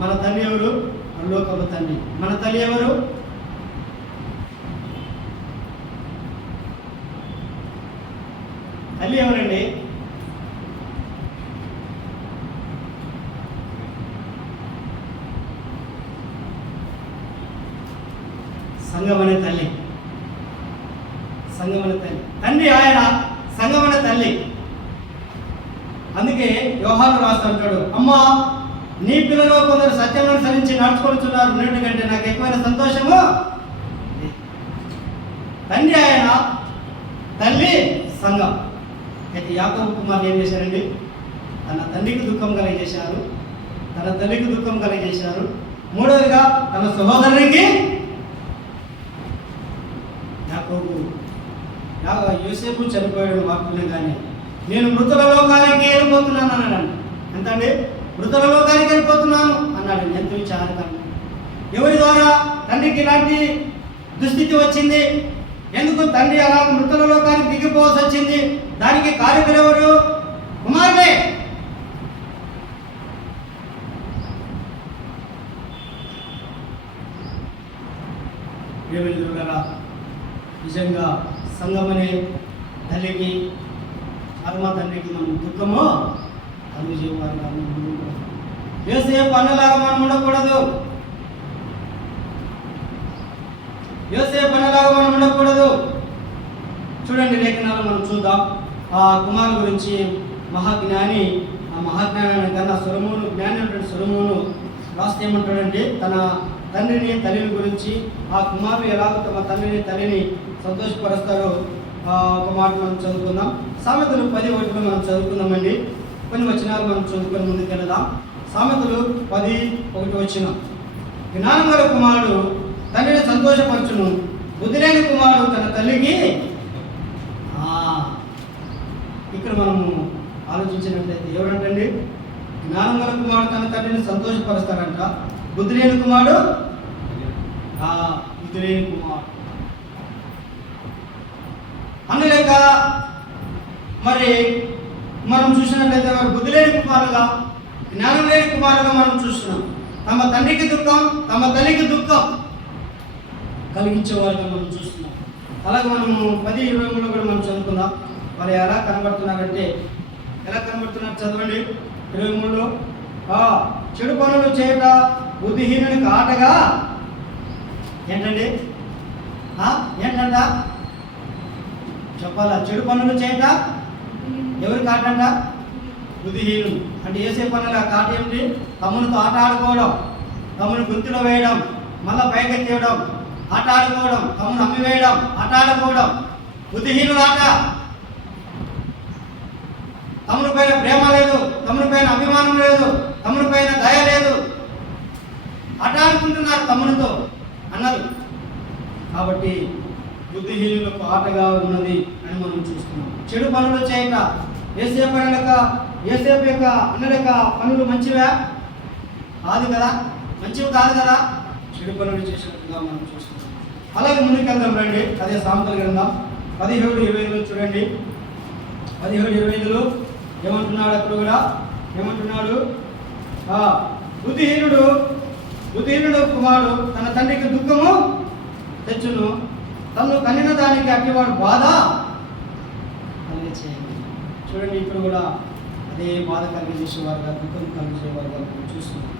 మన తండ్రి ఎవరు? పరలోకపు తండ్రి. మన తల్లి ఎవరు? తల్లి ఎవరండి? సంఘమనే తల్లి. సంఘమనే తల్లి. తండ్రి ఆయన, సంఘమనే తల్లి. అందుకే యోహాను రాస్తాడు, అమ్మా నీ పిల్లలు కొందరు సత్యం అనుసరించి నడుచుకొస్తున్నారు, ఉన్నట్టుకంటే నాకు ఎక్కువైన సంతోషము. తండ్రి ఆయన, తల్లి సంఘం. అయితే యాకోబు కుమారులు ఏం చేశారండి? తన తండ్రికి దుఃఖం కలిగజేశారు, తన తల్లికి దుఃఖం కలిగజేశారు. మూడవదిగా తన సహోదరునికి యోసేపు చనిపోయాడు వాక్యం కానీ నేను మృతుల లోకానికి వెళ్ళిపోతున్నాను అన్నాడు. ఎంత అండి? మృతుల లోకానికి వెళ్ళిపోతున్నాను అన్నాడు. ఎంత విచారకరం. ఎవరి ద్వారా తండ్రికి ఇలాంటి దుస్థితి వచ్చింది? ఎందుకు తండ్రి అలా మృతుల లోకానికి దిగిపోవాల్సి వచ్చింది? దానికి కారకులు ఎవరు? కుమారుడే. నిజంగా సంఘమనే తల్లికి, ఆత్మ తండ్రికి మనం దుఃఖము అనుజీవారిగా యోసేపు అన్నలాగా మనం ఉండకూడదు. యోసేపు అన్నలాగా మనం ఉండకూడదు. చూడండి లేఖనాలు మనం చూద్దాం. ఆ కుమారు గురించి మహాజ్ఞాని, ఆ మహాజ్ఞానాన్ని కన్నా సొలొమోను, జ్ఞాని అంటే సొలొమోను రాస్తే ఏమంటాడంటే తన తండ్రిని తల్లిని గురించి, ఆ కుమారులు ఎలాగో తమ తండ్రిని తల్లిని సంతోషపరుస్తారో ఒక మాట మనం చదువుకుందాం. సామెతలు 10:1 మనం చదువుకుందామండి. కొన్ని వచనాలు మనం చదువుకొని ముందుకు వెళదాం. సామెతలు 10:1 జ్ఞానం గల కుమారుడు తండ్రిని సంతోషపరచును, బుద్ధి లేని కుమారుడు తన తల్లికి. ఇక్కడ మనము ఆలోచించినట్లయితే ఎవరంటండి? జ్ఞానం గల కుమారుడు తన తండ్రిని సంతోషపరుస్తారంట, బుద్ధి లేని కుమారుడు బుద్ధి లేని కుమారుడు అందులేక మరి మనం చూసినట్లయితే వారు బుద్ధి లేని కుమారుగా, జ్ఞానం లేని కుమారుగా మనం చూస్తున్నాం. తమ తండ్రికి దుఃఖం, తమ తల్లికి దుఃఖం కలిగించేవారుగా మనం చూస్తున్నాం. అలాగే మనము 10:23 కూడా మనం చదువుకుందాం. వారు ఎలా కనబడుతున్నారంటే, ఎలా కనబడుతున్నారు చదవండి. 23లో చెడు పనులు చేయట బుద్ధిహీనునికి ఆటగా ఏంటండి, ఏంటంట చెప్పాలా? చెడు పనులు చేయట ఎవరికి ఆటంట? బుద్ధిహీనుడు. అంటే ఏసే పనులు ఆ కాట ఏమిటి? తమ్మునితో ఆట ఆడుకోవడం, తమ్ముని గుంతులో వేయడం, మళ్ళీ పైకెత్తేయడం, ఆట ఆడుకోవడం, తమ్ముని అమ్మి వేయడం, ఆట ఆడుకోవడం బుద్ధిహీనుడు ఆట. తమ్ముని పైన ప్రేమ లేదు, తమ్ముని పైన అభిమానం లేదు, తమ్ముని పైన దయ లేదు, ఆట ఆడుకుంటున్నారు తమ్మునితో అన్నారు. కాబట్టి బుద్ధిహీనులకు ఆటగా ఉన్నది అని మనం చూస్తున్నాం. చెడు పనులు చేయక ఏసేపు యొక్క అన్నలక పనులు మంచివా కాదు కదా, మంచివి కాదు కదా, చెడు పనులు చేసినట్టుగా మనం చూస్తున్నాం. అలాగే ముందుకెళ్దాం రండి. అదే సామెతల గ్రంథం 17:25 చూడండి. 17:25 ఏమంటున్నాడు? అప్పుడు కూడా ఏమంటున్నాడు? బుద్ధిహీనుడు కుమారుడు తన తండ్రికి దుఃఖము తెచ్చును, తను కనిన దానికి అట్టివాడు బాధ కలిగించేయండి. చూడండి, ఇప్పుడు కూడా అదే బాధ కలిగించేవారుగా, దుఃఖం కలిగించేవారుగా మనం చూస్తున్నాం.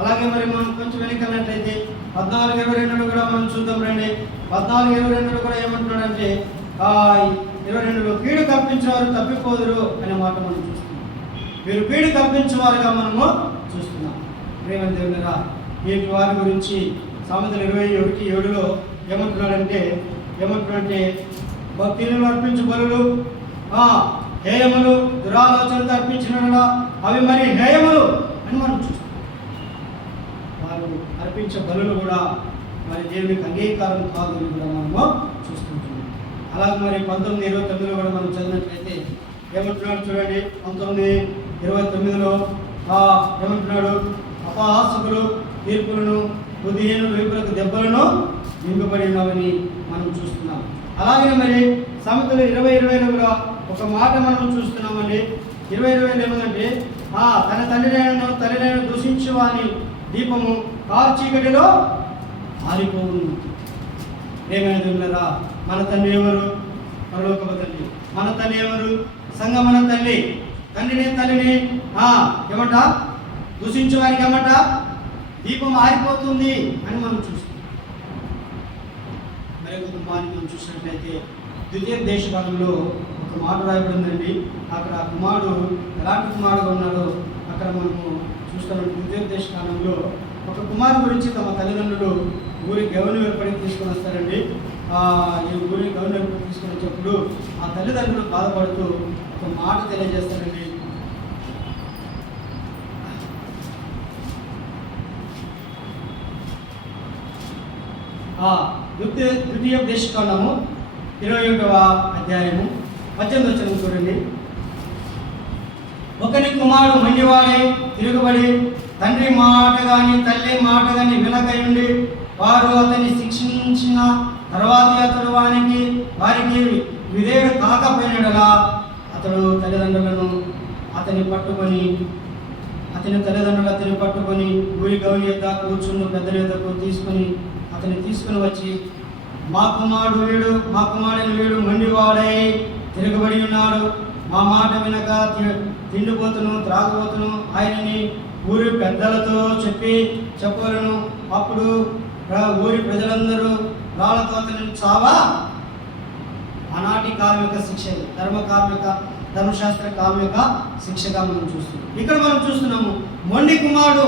అలాగే మరి మనం కొంచెం వెనకన్నట్లయితే 14:22 కూడా మనం చూద్దాం రండి. 14:22 కూడా ఏమంటున్నాడంటే 22లో కీడు కల్పించేవారు తప్పిపోదురు అనే మాట మనం చూస్తున్నాం. వీరు కీడు కల్పించేవారుగా మనము చూస్తున్నాం. ప్రేమ దేవునిరా, వీటి వారి గురించి సామెతలు 21:7లో ఏమంటున్నాడంటే భక్తులను అర్పించు బలులు హేయములు, దురాలోచనతో అర్పించిన అవి మరి హేయములు అని మనం చూస్తున్నాం. వారు అర్పించే బలులు కూడా మరి దేవునికి అంగీకారం కాదు అని కూడా మనము చూస్తుంటున్నాం. అలాగే మరి 19:29 కూడా మనం చదివినట్లయితే ఏమంటున్నాడు చూడండి. 19:29లో ఏమంటున్నాడు? అపహాసకులు తీర్పులను, బుద్ధిహీనులు వైపులకు దెబ్బలను నింపబడి ఉన్నవని మనం చూస్తున్నాం. అలాగే మరి సామెతలు 20:20లో కూడా ఒక మాట మనం చూస్తున్నామండి. 20:20 ఏమందంటే తన తల్లినైనా దూషించువాని దీపము కారు చీకటిలో ఆరిపోవును. ఏమైనా మన తండ్రి ఎవరు? పరలోకపు తండ్రి. మన తల్లి ఎవరు? సంగమన తల్లి. తల్లిని ఏమంట? దూషించే వారికి ఏమంట? దీపం ఆరిపోతుంది అని మనం చూస్తాం. మరి కుటుంబాన్ని మనం చూసినట్లయితే ద్వితీయోపదేశకాండంలో ఒక మాట రాయబడిందండి. అక్కడ ఆ కుమారుడు ఎలాంటి కుమారుడుగా ఉన్నాడో అక్కడ మనము చూస్తాం. ద్వితీయోపదేశకాండంలో ఒక కుమారుడు గురించి తమ తల్లిదండ్రులు ఊరి గవర్నర్ ఏర్పడికి తీసుకొని వస్తారండి. ఈ ఊరి గవర్నర్ తీసుకొని వచ్చినప్పుడు ఆ తల్లిదండ్రులు బాధపడుతూ ఒక మాట తెలియజేస్తారండి. ద్వితీయోపదేశకాండము 21వ అధ్యాయము 18వ వచనం చూడండి. ఒకని కుమారుడు మండివాడి తిరుగుబడి తండ్రి మాట కానీ తల్లి మాట కానీ వినకయుండి వారు అతన్ని శిక్షించిన తర్వాత అతడు వారికి విధేయుడు కాకపోయినడలా అతడు అతని పట్టుకొని ఊరి గౌని యొక్క కూర్చున్న పెద్దల యొద్దకు తీసుకుని వచ్చి మా కుమారుడిని వీడు మండివాడై తిరగబడి ఉన్నాడు. మా మాట వినక తిండిపోతును త్రాగబోతును ఆయనని ఊరి పెద్దలతో చెప్పవలను. అప్పుడు ఊరి ప్రజలందరూ రాళ్లతో అతని చావా. ఆనాటి కార్మిక శిక్ష, ధర్మశాస్త్ర కార్మిక శిక్షగా మనం చూస్తున్నాం. ఇక్కడ మనం చూస్తున్నాము మొండి కుమారుడు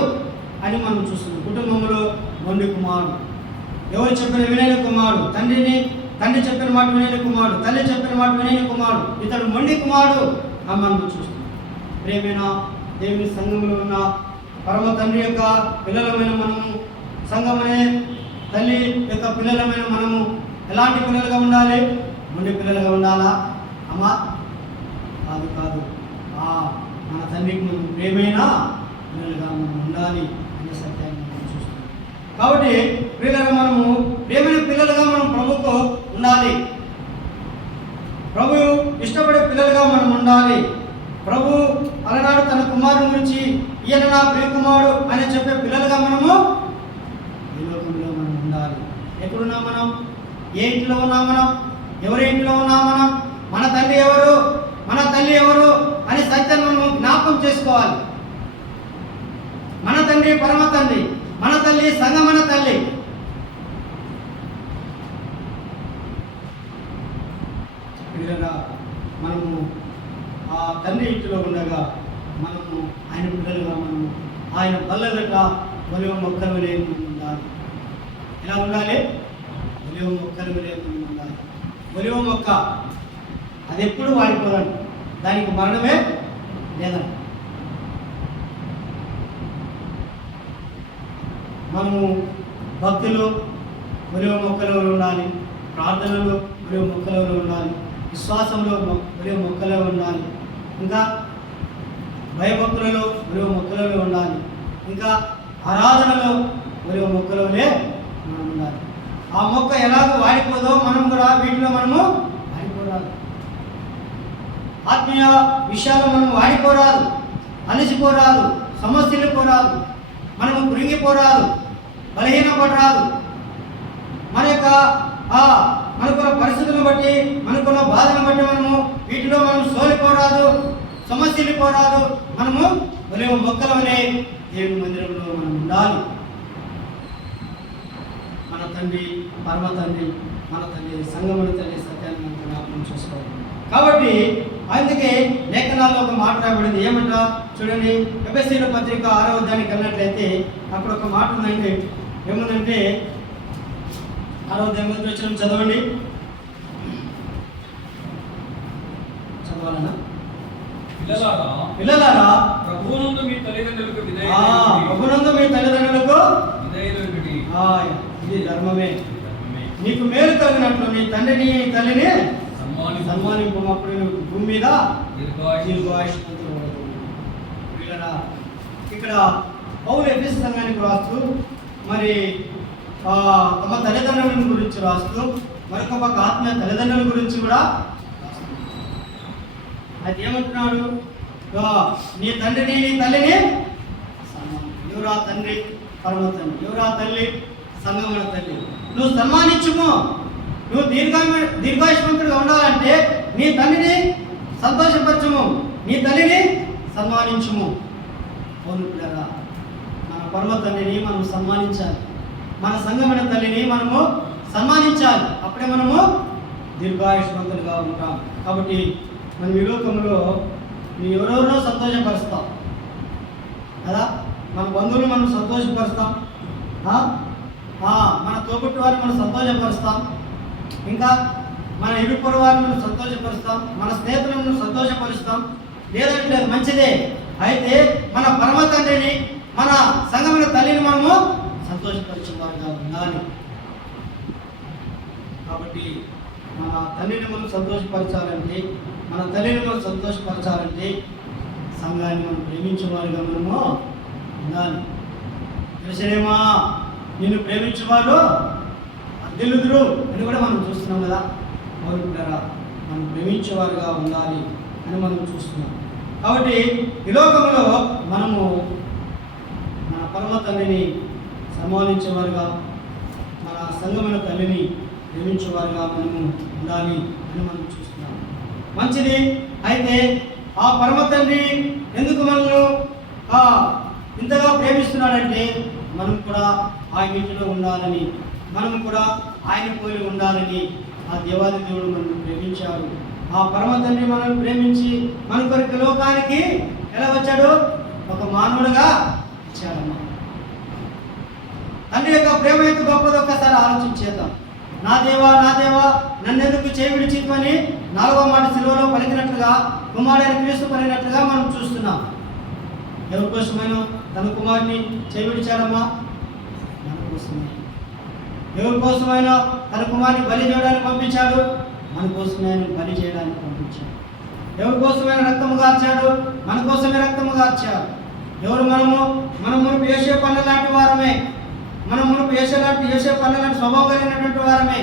అని మనం చూస్తున్నాం. కుటుంబంలో మొండి కుమారుడు, ఎవరు చెప్పిన వినైన కుమారుడు, తండ్రి చెప్పిన మాట వినైన కుమారుడు, తల్లి చెప్పిన మాట వినైన కుమారుడు, ఇతడు మొండి కుమారుడు అని మనం చూస్తున్నాం. ప్రేమైన దేవుని సంఘంలో ఉన్న పరమ తండ్రి యొక్క పిల్లలమైన మనము, సంఘమనే తల్లి యొక్క పిల్లలమైన మనము ఎలాంటి పిల్లలుగా ఉండాలి? మొండి పిల్లలుగా ఉండాలా? అమ్మా కాదు. మన తండ్రికి మనం ప్రేమైన పిల్లలుగా మనం ఉండాలి అనే సత్యాన్ని మనం చూస్తున్నాం. కాబట్టి పిల్లలుగా మనము ప్రేమైన పిల్లలుగా మనం ప్రభువుకు ఉండాలి. ప్రభు ఇష్టపడే పిల్లలుగా మనం ఉండాలి. ప్రభు అలనాడు తన కుమారుని గురించి ఈయన నా ప్రియ కుమారుడు అని చెప్పే పిల్లలుగా మనము ఈ లోకంలో మనం ఉండాలి. ఎక్కడున్నాం మనం? ఏ ఇంట్లో ఉన్నాం మనం? ఎవరి ఇంట్లో ఉన్నాం మనం? మన తండ్రి ఎవరు, మన తల్లి ఎవరు అని సత్యాన్ని మనము జ్ఞాపకం చేసుకోవాలి. మన తండ్రి పరమ తండ్రి, మన తల్లి సంగమన తల్లి. పిల్లగా మనము ఆ తండ్రి ఇంటిలో ఉండగా మనము ఆయన పిల్లలుగా మనము ఆయన బల్లగట్ట ఒలివ మొక్కల వలె ఉండాలి. ఎలా ఉండాలి? ఒలివ మొక్కల వలె ఉండాలి. ఒలివ మొక్క అది ఎప్పుడు వాడిపోదండి, దానికి మరణమే లేదండి. మనము భక్తులు ఒలివ మొక్కలో ఉండాలి, ప్రార్థనలు ఒలివ మొక్కలో ఉండాలి, విశ్వాసంలో ఒలివ మొక్కలో ఉండాలి, ఇంకా భయభక్తులలో ఒలివ మొక్కలలో ఉండాలి, ఇంకా ఆరాధనలో ఒలివ మొక్కలోనే మనం ఉండాలి. ఆ మొక్క ఎలాగో వాడిపోదో మనం కూడా వీటిలో మనము వాడిపోరాదు. ఆత్మీయ విషయాలు మనం వాడిపోరాదు, అలసిపోరాదు, సమస్యలు పోరాదు, మనము కృంగిపోరాదు, బలహీనపడరాదు. మన యొక్క మనకున్న పరిస్థితులను బట్టి, మనకున్న బాధను బట్టి మనము వీటిలో మనం సోలిపోరాదు, సమస్యలు పోరాదు. మనము ఒలివ మొక్కల వలె దేవుని మందిరంలో మనం ఉండాలి. మన తండ్రి పరమ తండ్రి, మన తల్లి సంగమన తల్లి సత్యాన్ని మనం జ్ఞాపకం చేసుకోవాలి. కాబట్టి అందుకే లేఖనాల్లో ఒక మాట రాబడింది. ఏమంట చూడండి, ఎఫెసీయుల పత్రిక 6వ అధ్యాయానికి వెళ్ళినట్లయితే అక్కడ ఒక మాట ఉందండి. ఏముందంటే 6వ అధ్యాయం మొదటి వచనం చదవండి. చదవాలన్నా? పిల్లలారా ప్రభువునందు మీ తల్లిదండ్రులకు ప్రభువునందు మీ తల్లిదండ్రులకు ఇది ధర్మమే. నీకు మేలు కలిగినట్లు నీ తండ్రిని తల్లిని సన్మానింపు, అప్పుడు భూమి మీద ఇక్కడ పౌలు ఎఫెసు సంఘానికి రాస్తూ మరి తమ తల్లిదండ్రుల గురించి రాస్తూ మరొక పక్క ఆత్మీయ తల్లిదండ్రుల గురించి కూడా అది ఏమంటున్నాడు? నీ తండ్రిని నీ తల్లిని ఎవరా తండ్రి? పరమ తండ్రి. ఎవరా తల్లి? సంగమన తల్లి. నువ్వు సన్మానించుము. నువ్వు దీర్ఘాయుష్మంతుడిగా ఉండాలంటే నీ తండ్రిని సంతోషపరచుము, నీ తల్లిని సన్మానించుము. అవును పిల్లరా, మన పరమ తండ్రిని మనం సన్మానించాలి, మన సంగమన తల్లిని మనము సన్మానించాలి. అప్పుడే మనము దీర్ఘాయుష్మంతులుగా ఉంటాం. కాబట్టి మనం ఈ లోకంలో ఎవరెవరినో సంతోషపరుస్తాం కదా, మన బంధువులు మనం సంతోషపరుస్తాం, మన తోబుట్టు వారిని మనం సంతోషపరుస్తాం, ఇంకా మన ఇరుపొరు వారిని మనం సంతోషపరుస్తాం, మన స్నేహితులను మనం సంతోషపరుస్తాం. లేదంటే మంచిదే. అయితే మన పరమ తండ్రిని, మన సంగమైన తల్లిని మనము సంతోషపరిచే వారుగా ఉండాలి. కాబట్టి మన తల్లిని మనం సంతోషపరచాలంటే, మన తల్లిని మనం సంతోషపరచాలంటే సంఘాన్ని మనం ప్రేమించే వారుగా మనము ఉండాలి. తెలుసునేమా, నిన్ను ప్రేమించే వాళ్ళు అద్దెలుదురు అని కూడా మనం చూస్తున్నాం కదా. అవునురా, మనం ప్రేమించేవారుగా ఉండాలి అని మనం చూస్తున్నాం. కాబట్టి ఈ లోకంలో మనము మన పరమ తల్లిని సన్మానించేవారుగా, మన సంగమైన తల్లిని ప్రేమించేవారుగా మనము ఉండాలి అని మనం చూస్తున్నాం. మంచిది. అయితే ఆ పరమ తండ్రి ఎందుకు మనల్ని ఇంతగా ప్రేమిస్తున్నాడంటే మనం కూడా ఆయన ఇంటిలో ఉండాలని, మనం కూడా ఆయన పోలి ఉండాలని ఆ దేవాది దేవుడు మనల్ని ప్రేమించాడు. ఆ పరమ తండ్రి మనల్ని ప్రేమించి మన కొరకు లోకానికి ఎలా వచ్చాడు? ఒక మానవుడుగా వచ్చాడమ్మా. తండ్రి యొక్క ప్రేమ ఎంత గొప్పదో ఒక్కసారి ఆలోచించేద్దాం. నా దేవా నన్నెందుకు చేవిడిచిమని 4వ మాట సిలువలో పలికినట్లుగా, కుమారుడైన క్రీస్తు పలికినట్లుగా మనం చూస్తున్నాం. ఎవరి కోసమైనా తన కుమారుని చేవిడిచాడమ్మా? మన కోసమే. ఎవరి కోసమైనా తన కుమారుని బలి చేయడానికి పంపించాడు? మన కోసమే బలి చేయడానికి పంపించాడు. ఎవరి కోసమైనా రక్తము కార్చాడు? మన కోసమే రక్తము కార్చాడు. ఎవరు మనం మునుపు యేసే పన్న లాంటి వారమే. మనం మునుపు యేసే పన్న లాంటి స్వభావం కలిగినటువంటి వారమే.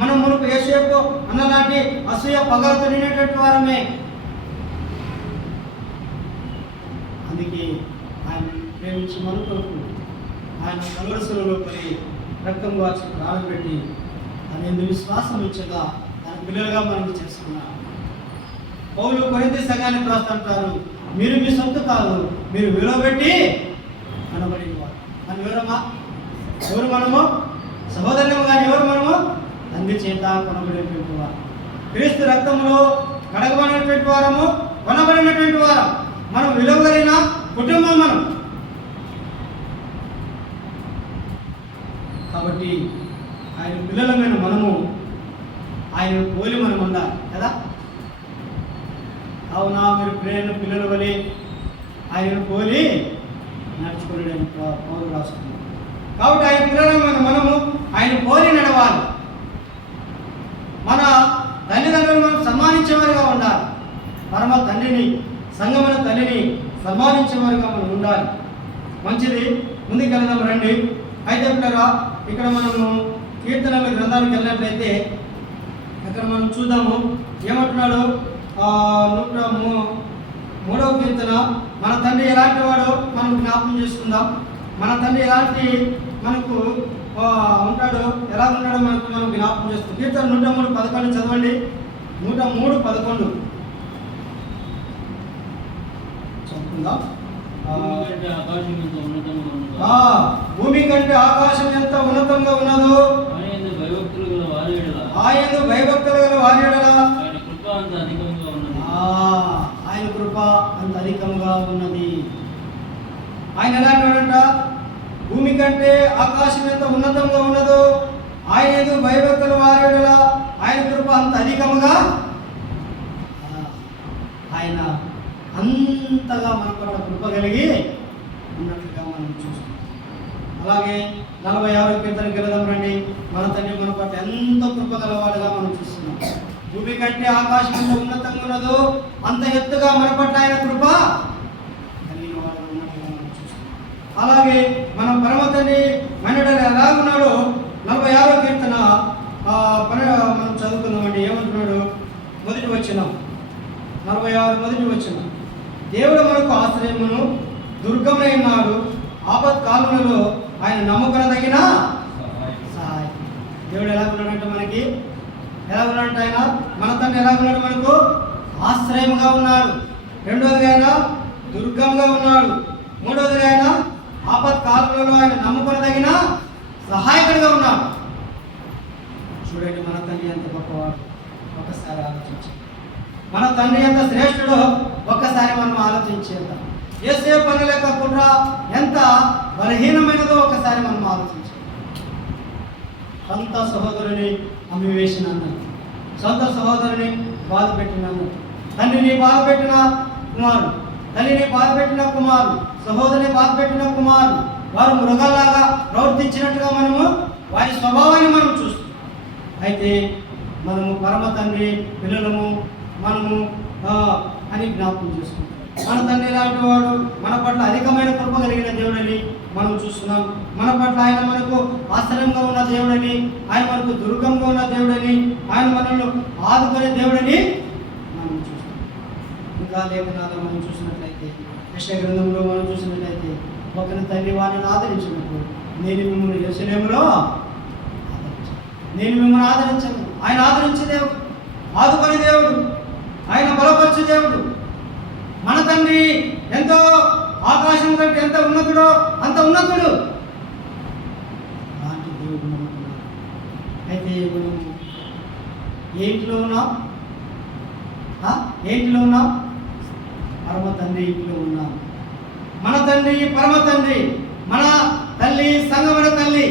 మనం మునుపు యేసేపు అన్నలాంటి అసూయ పగలతో నిండినటువంటి వారమే. అందుకే ఆయన ప్రేమించి మన కొరకు ఆయన కలవరసలలో పడి రక్తం వాచి ప్రాణం పెట్టి ఆయన ఎందుకు విశ్వాసం ఇచ్చగా ఆయన పిల్లలుగా మనం చేసుకున్నాం. పౌలు కొరింథీ సంఘానికి రాస్తుంటారు, మీరు మీ సొంత కాదు, మీరు విలువ పెట్టి అనబడిన వారు. మన వివరమా? ఎవరు మనము? సహోదరులము కానీ ఎవరు మనము? తండ్రి చేత కొనబడినటువంటి వారు, క్రీస్తు రక్తంలో కడగబడినటువంటి వారము, కొనబడినటువంటి వారం. మనం విలువైన కుటుంబం మనం. కాబట్టి ఆయన పిల్లలమైన మనము ఆయన పోలి మనం ఉండాలి కదా. అవునా, మీరు ప్రేరణ పిల్లల వలె ఆయనను పోలి నడుచుకోలేని పౌరు రాస్తుంది. కాబట్టి ఆయన పిల్లలమైన మనము ఆయన పోలి నడవాలి. మన తల్లిదండ్రులు మనం సన్మానించేవారుగా ఉండాలి. పరమ తండ్రిని, సంగమైన తల్లిని సన్మానించేవారుగా మనం ఉండాలి. మంచిది, ముందుకెళ్దాం రండి. అయితే పిల్లరా, ఇక్కడ మనము కీర్తనల గ్రంథాలకు వెళ్ళినట్లయితే ఇక్కడ మనం చూద్దాము ఏమంటున్నాడు. 103వ కీర్తన, మన తండ్రి ఎలాంటి వాడో మనం జ్ఞాపకం చేసుకుందాం. మన తండ్రి ఎలాంటి మనకు ఉంటాడో, ఎలా ఉంటాడో మనం జ్ఞాపకం చేస్తాం. కీర్తన 103:11 చదవండి. 103:11 చదువుకుందాం. భూమి కంటే ఆకాశం ఎంత ఉన్నతంగా ఉన్నదో, ఆయన భయభక్తులు గల వారి యెడల ఆయన కృప అంత అధికంగా ఉన్నది. ఆయన ఎలాంటి వాడంట? భూమి కంటే ఆకాశం ఎంత ఉన్నతంగా ఉన్నదో, ఆయన భయభక్తుల వారి యెడల ఆయన కృప అంత అధికంగా, ఆయన అంతగా మన పట్ల కృప కలిగి ఉన్నట్లుగా మనం చూస్తాం. అలాగే 46వ కీర్తనకి వెళదాం రండి. మన తండ్రి మన పట్ల ఎంతో కృప గలవాడుగా మనం చూస్తున్నాం. భూమి కంటే ఆకాశం ఎంత ఉన్నతంగా ఉన్నదో అంత ఎత్తుగా మన పట్ల ఆయన కృప కలిగిన వాడు ఉన్నట్లుగా మనం చూస్తున్నాం. అలాగే మనం పరమ తండ్రి మనడని ఎలాగున్నాడో 46వ కీర్తన మనం చదువుకుందామండి. ఏమంటున్నాడు? మొదటి వచనం, 46 మొదటి వచనం. దేవుడు మనకు ఆశ్రయమును దుర్గమైనాడు, ఆపత్కాలంలో ఆయన నమ్మకదగిన సహాయం. దేవుడు ఎలా ఉన్నాడంటే మనకి ఎలా ఉన్నాడంటే ఆయన మన తండ్రి ఎలా ఉన్నాడు? మనకు ఆశ్రయముగా ఉన్నాడు. రెండోదిగా ఆయన దుర్గంగా ఉన్నాడు. మూడోదిగా ఆయన ఆపత్కాలంలో ఆయన నమ్మకదగిన సహాయకుడిగా ఉన్నాడు. చూడండి, మన తండ్రి ఎంత గొప్పవాడు ఒక్కసారి ఆలోచించండి. మన తండ్రి ఎంత శ్రేష్ఠుడో ఒక్కసారి మనం ఆలోచించేద్దాం. యోసేపు పని లెక్క కుట్ర ఎంత బలహీనమైనదో ఒక్కసారి మనం ఆలోచించాలి. సొంత సహోదరుని అమ్మివేసినాను, సొంత సహోదరుని బాధ పెట్టినాను, తండ్రిని బాధ పెట్టిన కుమారుడు, తల్లిని బాధ పెట్టిన కుమారుడు, సహోదరిని బాధ పెట్టిన కుమారుడు, వారు మృగాల్లాగా ప్రవర్తించినట్టుగా మనము వారి స్వభావాన్ని మనం చూస్తాం. అయితే మనము పరమ తండ్రి పిల్లలము మనము అని జ్ఞాపకం చేసుకుంటాం. మన తండ్రి లాంటి వాడు, మన పట్ల అధికమైన కృప కలిగిన దేవుడని మనం చూస్తున్నాం. మన పట్ల ఆయన మనకు ఆశ్రయంగా ఉన్న దేవుడని, ఆయన మనకు దుర్గంగా ఉన్న దేవుడని, ఆయన మనల్ని ఆదుకునే దేవుడని మనం చూస్తాం. ఇంకా లేఖనాలు మనం చూసినట్లయితే, యెషయా గ్రంథంలో మనం చూసినట్లయితే, ఒకరి తండ్రి వారిని ఆదరించినప్పుడు నేను మిమ్మల్ని యెరూషలేములో నేను మిమ్మల్ని ఆదరించాను. ఆయన ఆదరించే దేవుడు, ఆదుకునే దేవుడు, ఆయన బలపరిచే దేవుడు. మన తండ్రి ఎంతో ఆకాశం కంటే ఎంత ఉన్నతుడో అంత ఉన్నతుడు అలాంటి దేవుడు మనకున్నాడు. అయితే మనం ఏంటిలో ఉన్నాం? ఏంటిలో ఉన్నాం? పరమ తండ్రి ఇంట్లో ఉన్నాం. మన తండ్రి పరమ తండ్రి, మన తల్లి సంగమన తల్లి,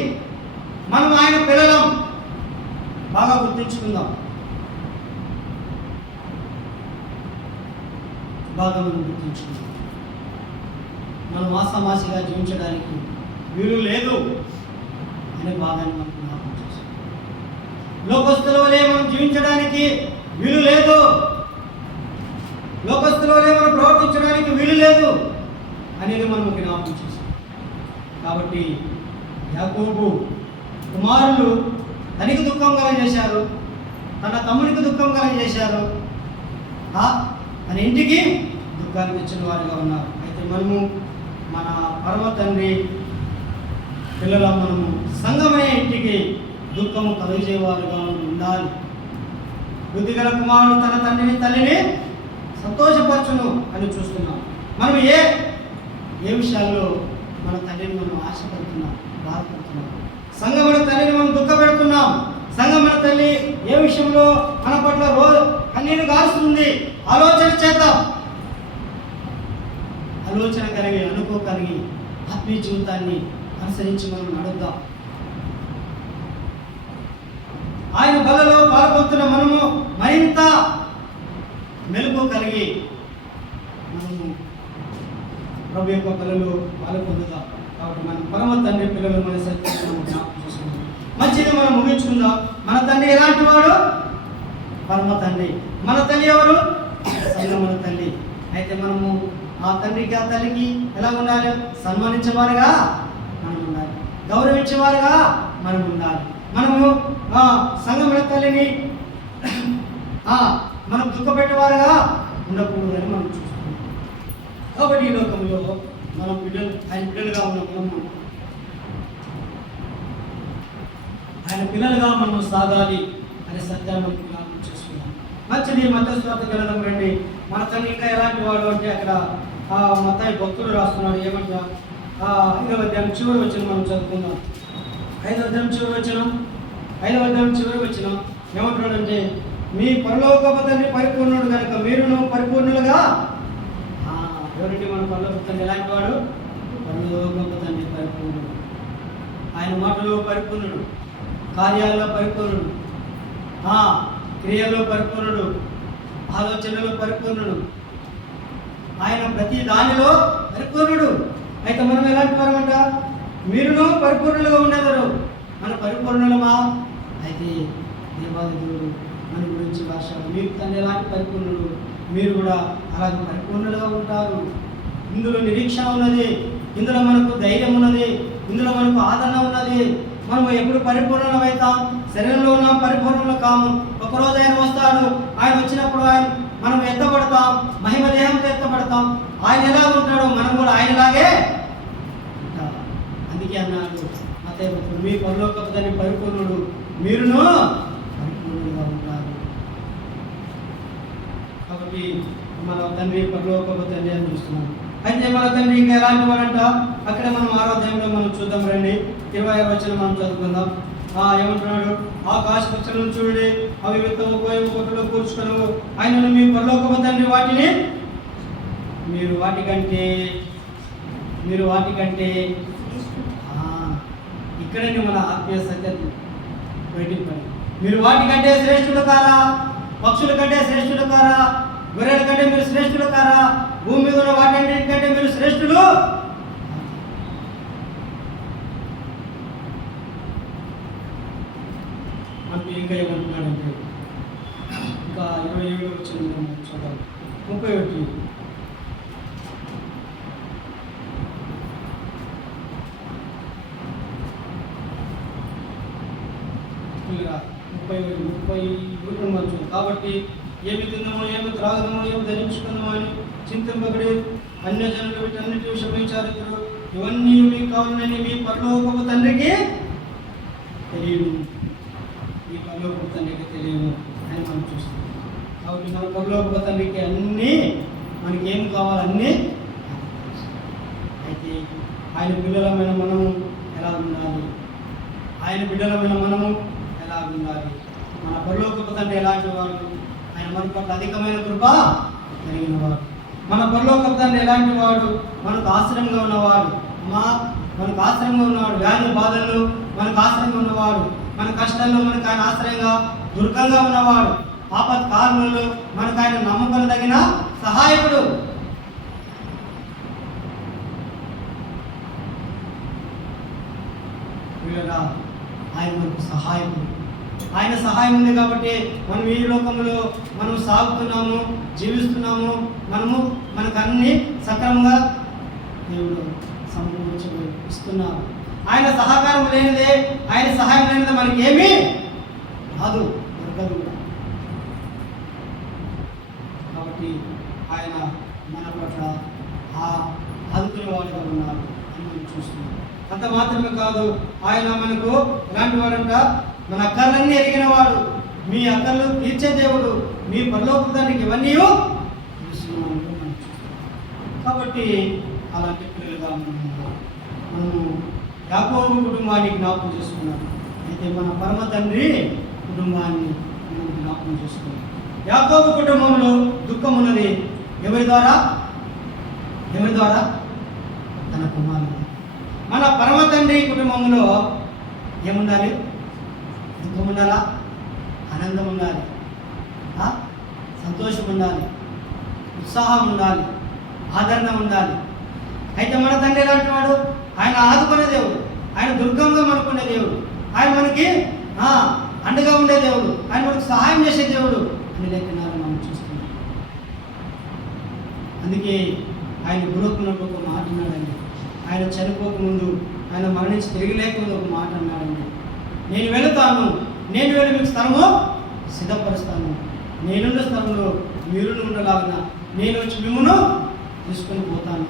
మనం ఆయన పిల్లలం. బాగా గుర్తించుకుందాం, బాగా మనం గుర్తించుకుందాం. మనం ఆసామాసిగా జీవించడానికి వీలు లేదు అనే భాగాన్ని మనం జ్ఞాపకం చేస్తాం. లోకస్తుల వలె మనం జీవించడానికి వీలు లేదు, లోకస్తుల వలె మనం ప్రవర్తించడానికి వీలు లేదు అనేది మనం జ్ఞాపకం చేస్తాం. కాబట్టి యాకోబు కుమారులు తనకి దుఃఖం కలగజేశారు, తన తమ్మునికి దుఃఖం కలగజేశారు, తన ఇంటికి దుఃఖాన్ని తెచ్చిన వారుగా ఉన్నారు. అయితే అయితే మనము మన పరమ తండ్రి పిల్లల మనము సంఘమనే ఇంటికి దుఃఖము కలుగజేవారుగా ఉండాలి. బుద్ధిగల కుమారుడు తన తండ్రిని తల్లిని సంతోషపరచును అని చూస్తున్నాం. మనం ఏ విషయాల్లో మన తండ్రిని మనం ఆశపడుతున్నాం, బాధపడుతున్నాం. సంఘమైన తల్లిని మనం దుఃఖపెడుతున్నాం. సంఘమైన తల్లి ఏ విషయంలో మన పట్ల రోజు కన్నీరు గారుస్తుంది. ఆలోచన చేద్దాం. ఆలోచన కలిగి అనుకోగలిగి ఆత్మీయ జీవితాన్ని అనుసరించి మనం నడుద్దాం. ఆయన బలలో పాల్గొంటున్న మనము మరింత మెలుగు కలిగి మనము ప్రభు యొక్క బలలో పాల్గొందుదాం. కాబట్టి మన పరమ తండ్రి పిల్లలు మన సత్యం జ్ఞాపకం చేసుకుందాం. మంచిది మనం ముగించుకుందాం. మన తండ్రి ఎలాంటి వాడు? పరమ తండ్రి. మన తల్లి ఎవరు? సంగమన తల్లి. అయితే మనము ఆ తండ్రికి ఆ తల్లికి ఎలా ఉండాలి? సన్మానించేవారుగా మనం ఉండాలి, గౌరవించేవారుగా మనం ఉండాలి. మనము సంగమన తల్లిని మనం దుఃఖపెట్టేవారుగా ఉండకూడదని మనం చూస్తున్నాం. కాబట్టి ఈ లోకంలో మనం ఆయన పిల్లలుగా ఉన్న మనము ఆయన పిల్లలుగా మనం సాగాలి అనే సత్యాన్ని మనం జ్ఞాపకం చేసుకున్నాం. మంచిది. మత్తయి సువార్తకి వెళ్దాం రండి. మన తండ్రి ఇంకా ఎలాంటి వాడు అంటే అక్కడ మత్తయి భక్తుడు రాస్తున్నాడు. ఏమంటా 5వ అధ్యాయం చివరి వచనం మనం చదువుకుందాం. 5వ అధ్యాయం చివరి వచనం ఏమంటున్నాడంటే, మీ పరలోకపు తండ్రి పరిపూర్ణుడు కనుక మీరును పరిపూర్ణులుగా. ఎవరండి మన పరలోకపు తండ్రి? ఎలాంటి వాడు? పరలోకపు తండ్రి పరిపూర్ణుడు. ఆయన మాటలో పరిపూర్ణుడు, కార్యాల్లో పరిపూర్ణుడు, క్రియల్లో పరిపూర్ణుడు, ఆలోచనలో పరిపూర్ణుడు. ఆయన ప్రతి దానిలో పరిపూర్ణుడు. అయితే మనం ఎలాంటి వారమంట? మీరును పరిపూర్ణులుగా ఉండేవారు. మన పరిపూర్ణులమా? అయితే దేవాదేవుడు మన గురించి భాష మీరు తండ్రి ఎలాంటి పరిపూర్ణుడు, మీరు కూడా అలాగే పరిపూర్ణులుగా ఉంటారు. ఇందులో నిరీక్షణ ఉన్నది, ఇందులో మనకు ధైర్యం ఉన్నది, ఇందులో మనకు ఆదరణ ఉన్నది. మనం ఎప్పుడు పరిపూర్ణమవుతాం? శరీరంలో ఉన్నాం, పరిపూర్ణంలో కాము. ఒకరోజు ఆయన వస్తాడు. ఆయన వచ్చినప్పుడు మనం ఎత్తపడతాం, మహిమ దేహంతో ఎత్తపడతాం. ఆయన ఎలా ఉంటాడో మనం కూడా ఆయనలాగే ఉంటాం. అందుకే అన్నాడు మత్తయి భక్తుడు, మీ పరలోకపు తండ్రి పరిపూర్ణుడు, మీరును పరిపూర్ణులుగా ఉంటారు. కాబట్టి మన తండ్రి పరలోకపు తండ్రి అని చూస్తున్నాం. అయితే మన తండ్రి ఇంకా ఎలాంటి వాడంట? అక్కడ మనం 6వ అధ్యాయంలో మనం చూద్దాం రండి. 26వ వచనం మనం చదువుకుందాం. ఏమంటున్నాడు? ఆకాశ పక్షులను చూడండి, అవి విత్తము కోయము కొట్టులో కూర్చుకొను, ఆయనను మీ పరలోకపు తండ్రి వాటిని మీరు వాటికంటే ఇక్కడనే మన ఆత్మీయ సత్యత బయటికి పడి, మీరు వాటికంటే శ్రేష్ఠుడు కారా? పక్షుల కంటే శ్రేష్ఠుడు కారా? గొర్రెల కంటే మీరు శ్రేష్ఠుడు కారా? భూమి మీద ఉన్న వాటన్నిటికంటే మీరు శ్రేష్ఠులు. అంటే ఇంకా ఏమంటున్నాడంటే, ఇంకా 27 వచ్చిన చూద్దాం. 31 కాబట్టి ఏమి తిందామో, ఏమి త్రాగదామో, ఏమి ధరించుకుందామో అని చింతింపబడి అన్యజనులు వీటన్నిటి విషయం విచారితులు. ఇవన్నీ మీకు కావాలని మీ పరలోకపు తండ్రికి తెలియదు. మీ పరలోకపు తండ్రికి తెలియదు అని మనం చూస్తాం. కాబట్టి మన పరలోకపు తండ్రికి అన్నీ మనకి ఏం కావాలన్నీ. అయితే ఆయన బిడ్డలమైన మనము ఎలా ఉండాలి? ఆయన బిడ్డలమైన మనము ఎలా ఉండాలి? మన పరలోకపు తండ్రి ఎలాంటి వాడు? ఆయన మన పట్ల అధికమైన కృప కలిగిన వాడు. మన పరలోకపు తండ్రి ఎలాంటి వాడు? మనకు ఆశ్రయంగా ఉన్నవాడు. మనకు ఆశ్రయంగా ఉన్నవాడు. వ్యాధి బాధల్లో మనకు ఆశ్రయంగా ఉన్నవాడు. మన కష్టాల్లో మనకు ఆయన ఆశ్రయంగా దుర్గంగా ఉన్నవాడు. ఆపత్ కాలంలో మనకు ఆయన నమ్మకం తగిన సహాయకుడు. ఆయన మనకు సహాయకుడు. ఆయన సహాయం ఉంది కాబట్టి మనం ఈ లోకంలో మనం సాగుతున్నాము, జీవిస్తున్నాము. మనకు అన్ని సక్రమంగా దేవుడు సమకూర్చిస్తున్నారు. ఆయన సహకారం లేనిదే, ఆయన సహాయం లేనిదే మనకి ఏమీ కాదు, దొరకదు కూడా. కాబట్టి ఆయన మన పట్ల ఆదుకునేవాడుగా ఉన్నారు అని మనం చూస్తున్నాం. అంత మాత్రమే కాదు, ఆయన మనకు ఎలాంటి వాడంట, మన అక్కర్లన్నీ ఎరిగిన వాడు, మీ అక్కర్లు తీర్చే దేవుడు, మీ పరలోక తండ్రికి ఇవన్నీ తెలుస్తున్నాము మనం చూస్తున్నాం. కాబట్టి అలాంటి పిల్లలుగా మనము యాకోబు కుటుంబాన్ని జ్ఞాపకం చేసుకున్నాం. అయితే మన పరమ తండ్రి కుటుంబాన్ని మనం జ్ఞాపకం చేసుకున్నాం. యాకోబు కుటుంబంలో దుఃఖం ఉన్నది ఎవరి ద్వారా? తన కుమారుడు. మన పరమ తండ్రి కుటుంబంలో ఏముండాలి? దుఃఖం ఉండాలా? ఆనందం ఉండాలి, సంతోషం ఉండాలి, ఉత్సాహం ఉండాలి, ఆదరణ ఉండాలి. అయితే మన తండ్రి ఎలాంటి వాడు? ఆయన ఆదుకునే దేవుడు, ఆయన దుర్గంగా మనకునే దేవుడు, ఆయన మనకి అండగా ఉండే దేవుడు, ఆయన మనకు సహాయం చేసే దేవుడు అని లేఖనాలు మనం చూస్తున్నాం. అందుకే ఆయన గురుకున్నప్పుడు ఒక మాట అన్నాడండి. ఆయన చనిపోకముందు, ఆయన మరణించి తిరిగి లేకుండా ఒక మాట అన్నాడండి. నేను వెళుతాను, నేను వెళ్ళి మీకు స్థలము సిద్ధపరుస్తాను, నేనున్న స్థలంలో మీరు ఉండలాగిన నేను వచ్చి మిమ్మల్ని తీసుకొని పోతాను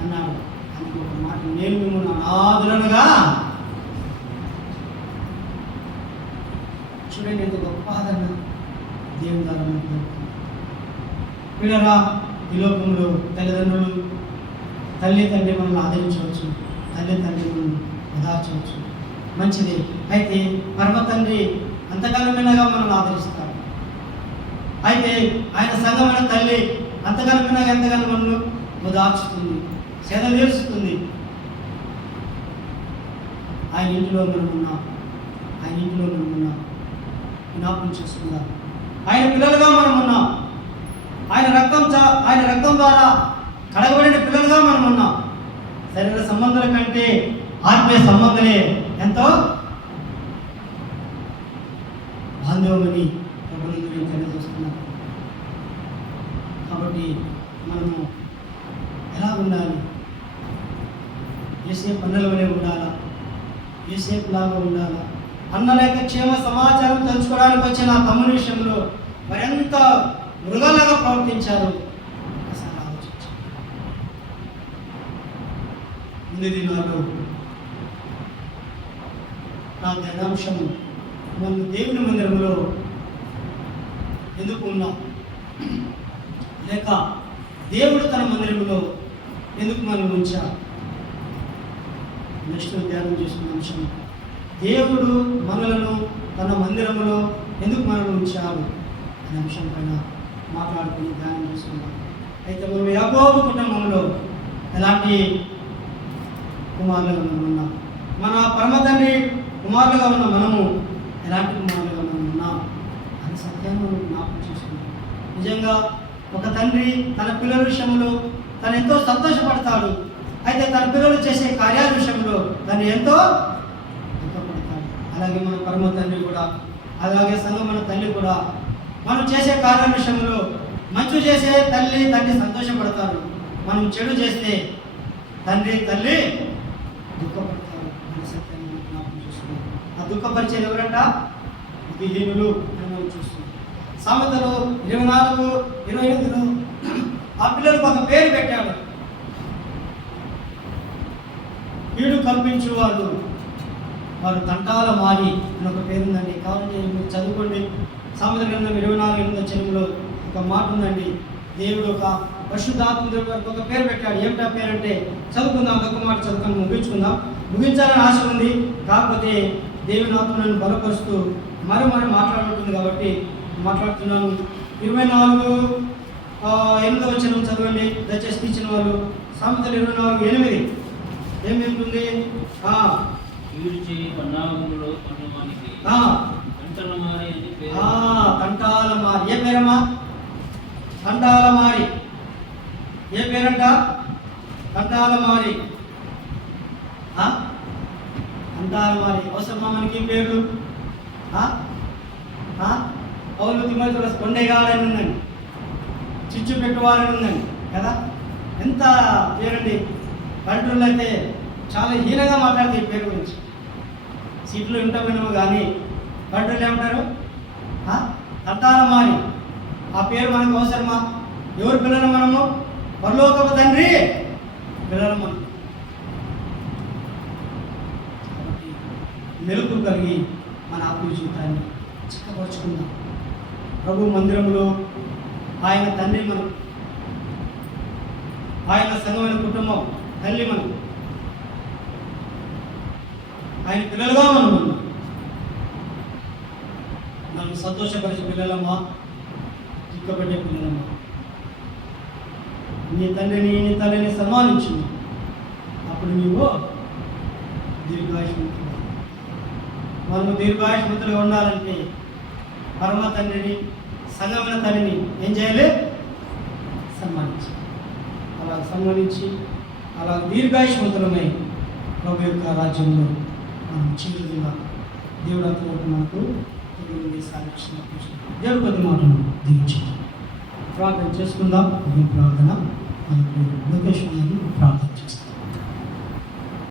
అన్నాడు. అందుకు ఒక మాట, నేను మిమ్మల్ని అనాథులనుగా. చూడండి ఎంత గొప్ప ఆదరణ దేవుని ద్వారా మనకు. పిల్లరా, ఈ లోకంలో తల్లిదండ్రులు, తల్లి తండ్రి మనల్ని ఆదరించవచ్చు, తల్లి తండ్రి మనల్ని ఓదార్చవచ్చు, మంచిది. అయితే పరమ తండ్రి అంతకాలమైనగా మనల్ని ఆదరిస్తాడు. అయితే ఆయన సంఘమైన తల్లి అంతకాలమైనగా ఎంతగానో మనల్ని ఓదార్చుతుంది, సేద తీరుస్తుంది. ఆయన ఇంటిలో మనం ఉన్నాం, జ్ఞాపకం చేసుకుందాం. ఆయన పిల్లలుగా మనం ఉన్నాం, ఆయన రక్తం ద్వారా కడగబడిన పిల్లలుగా మనం ఉన్నాం. శరీర సంబంధాల కంటే ఆత్మీయ సంబంధమే ఎంతో బాంధవ్యమని ప్రభుత్వం తెలియజేస్తున్నాం. కాబట్టి మనము ఎలా ఉండాలి? యేసేపు అన్నల వలె ఉండాలా? యేసేపు లాగా ఉండాలా? అన్నల యొక్క క్షేమ సమాచారం తెలుసుకోవడానికి వచ్చిన తమ్ముని విషయంలో మరింత మృగాలుగా ప్రవర్తించారు. ఒకసారి ఆలోచించారు. ముందు దినాల్లో నా ధ్యానాంశం, మనం దేవుని మందిరంలో ఎందుకు ఉన్నాం, లేక దేవుడు తన మందిరంలో ఎందుకు మనం ఉంచారు? నెక్స్ట్ ధ్యానం చేసిన అంశం, దేవుడు మనలను తన మందిరంలో ఎందుకు మనల్ని ఉంచారు అనే అంశం పైన మాట్లాడుకుని ధ్యానం చేసుకున్నాం. అయితే మనం యాకోబు కుటుంబంలో ఎలాంటి కుమారులుగా మనం ఉన్నాం? మన పరమ తండ్రి కుమారులుగా ఉన్న మనము ఎలాంటి కుమారులుగా మనం ఉన్నాం అనే సత్యాన్ని మనం జ్ఞాపకం చేసుకున్నాం. నిజంగా ఒక తండ్రి తన పిల్లల విషయంలో తను ఎంతో సంతోషపడతాడు. అయితే తన పిల్లలు చేసే కార్యాల విషయంలో తను ఎంతో దుఃఖపడతాడు. అలాగే మన పరమ తండ్రి కూడా, అలాగే సంఘం మన తల్లి కూడా మనం చేసే కార్యాల విషయంలో మంచి చేసే తల్లి తండ్రి సంతోషపడతారు. మనం చెడు చేస్తే తండ్రి తల్లి దుఃఖపడతారు అనే సత్యాన్ని మనం జ్ఞాపకం చూస్తున్నాం. ఆ దుఃఖపరిచేది ఎవరంట? బుద్ధిహీనులు అని మనం చూస్తున్నాం. సామెతలు 24:28 ఆ పిల్లలకు ఒక పేరు పెట్టాడు, కీడు కల్పించు వారు తంటాల మారి అని ఒక పేరు ఉందండి. కాబట్టి మీరు చదువుకోండి. సామెతల గ్రంథం 24:8 ఒక మాట ఉందండి. దేవుడు ఒక పరిశుద్ధాత్మ దేవుడికి ఒక పేరు పెట్టాడు. ఏమిటా పేరు అంటే, చదువుకుందాం, ఒక మాట చదువుకొని ముగించాలని ఆశ ఉంది. కాకపోతే దేవుని ఆత్మను బలపరుస్తూ మరి మాట్లాడుతుంది కాబట్టి మాట్లాడుతున్నాను. 24:8 చదవండి దయచేసి తీసిన వాళ్ళు. సామెతలు 24:8 ఏమేంటుంది? కంటాల మారి. ఏ పేరమ్మా? కంటాల మారి. ఏ పేరంట? కంటాల మారి. కంటాల మారి అవసరమా మనకి పేరు? పౌలు తిమోతిలో కొండేగాడని ఉందండి, చిచ్చు పెట్టువాలని ఉందండి కదా. ఎంత పేరండి! పల్లెటూరులో అయితే చాలా హీనంగా మాట్లాడితే ఈ పేరు గురించి. సీట్లు ఉంటామేమో కానీ పల్లెటూరులో ఏమంటారు? కంటాల మారి. ఆ పేరు మనకు అవసరమా? ఎవరు పిల్లలు మనము? పరలోకపు తండ్రి పిల్లలము. కాబట్టి మెలకు కలిగి మన ఆత్మీయ జీవితాన్ని చక్కపరుచుకుందాం. ప్రభు మందిరంలో ఆయన తండ్రి మనం, ఆయన సంఘమైన కుటుంబం తల్లి మనం, ఆయన పిల్లలుగా మనం ఉన్నాం. మనం సంతోషపరిచే పిల్లలమ్మా, దుఃఖపడే పిల్లలమ్మా. నీ తండ్రిని నీ తల్లిని సన్మానించింది, అప్పుడు నీవు దీర్ఘాయుష్మంతుడు. మనము దీర్ఘాయుష్మంతులుగా ఉండాలంటే పరమ తండ్రిని సంగమైన తల్లిని ఏం చేయాలి? సన్మానించాలి. అలా సన్మానించి అలా దీర్ఘాయుష్మంతులమై ప్రభు యొక్క రాజ్యంలో మనం చిగురుగా దేవుడు అంతవరకు మనకు సాధించిన దేవుడు కొద్ది మాటలు దీవించాలి. ప్రార్థన చేసుకుందాం. ఈ ప్రార్థన మనకు లోకేశ్వరుని ప్రార్థన చేస్తాం.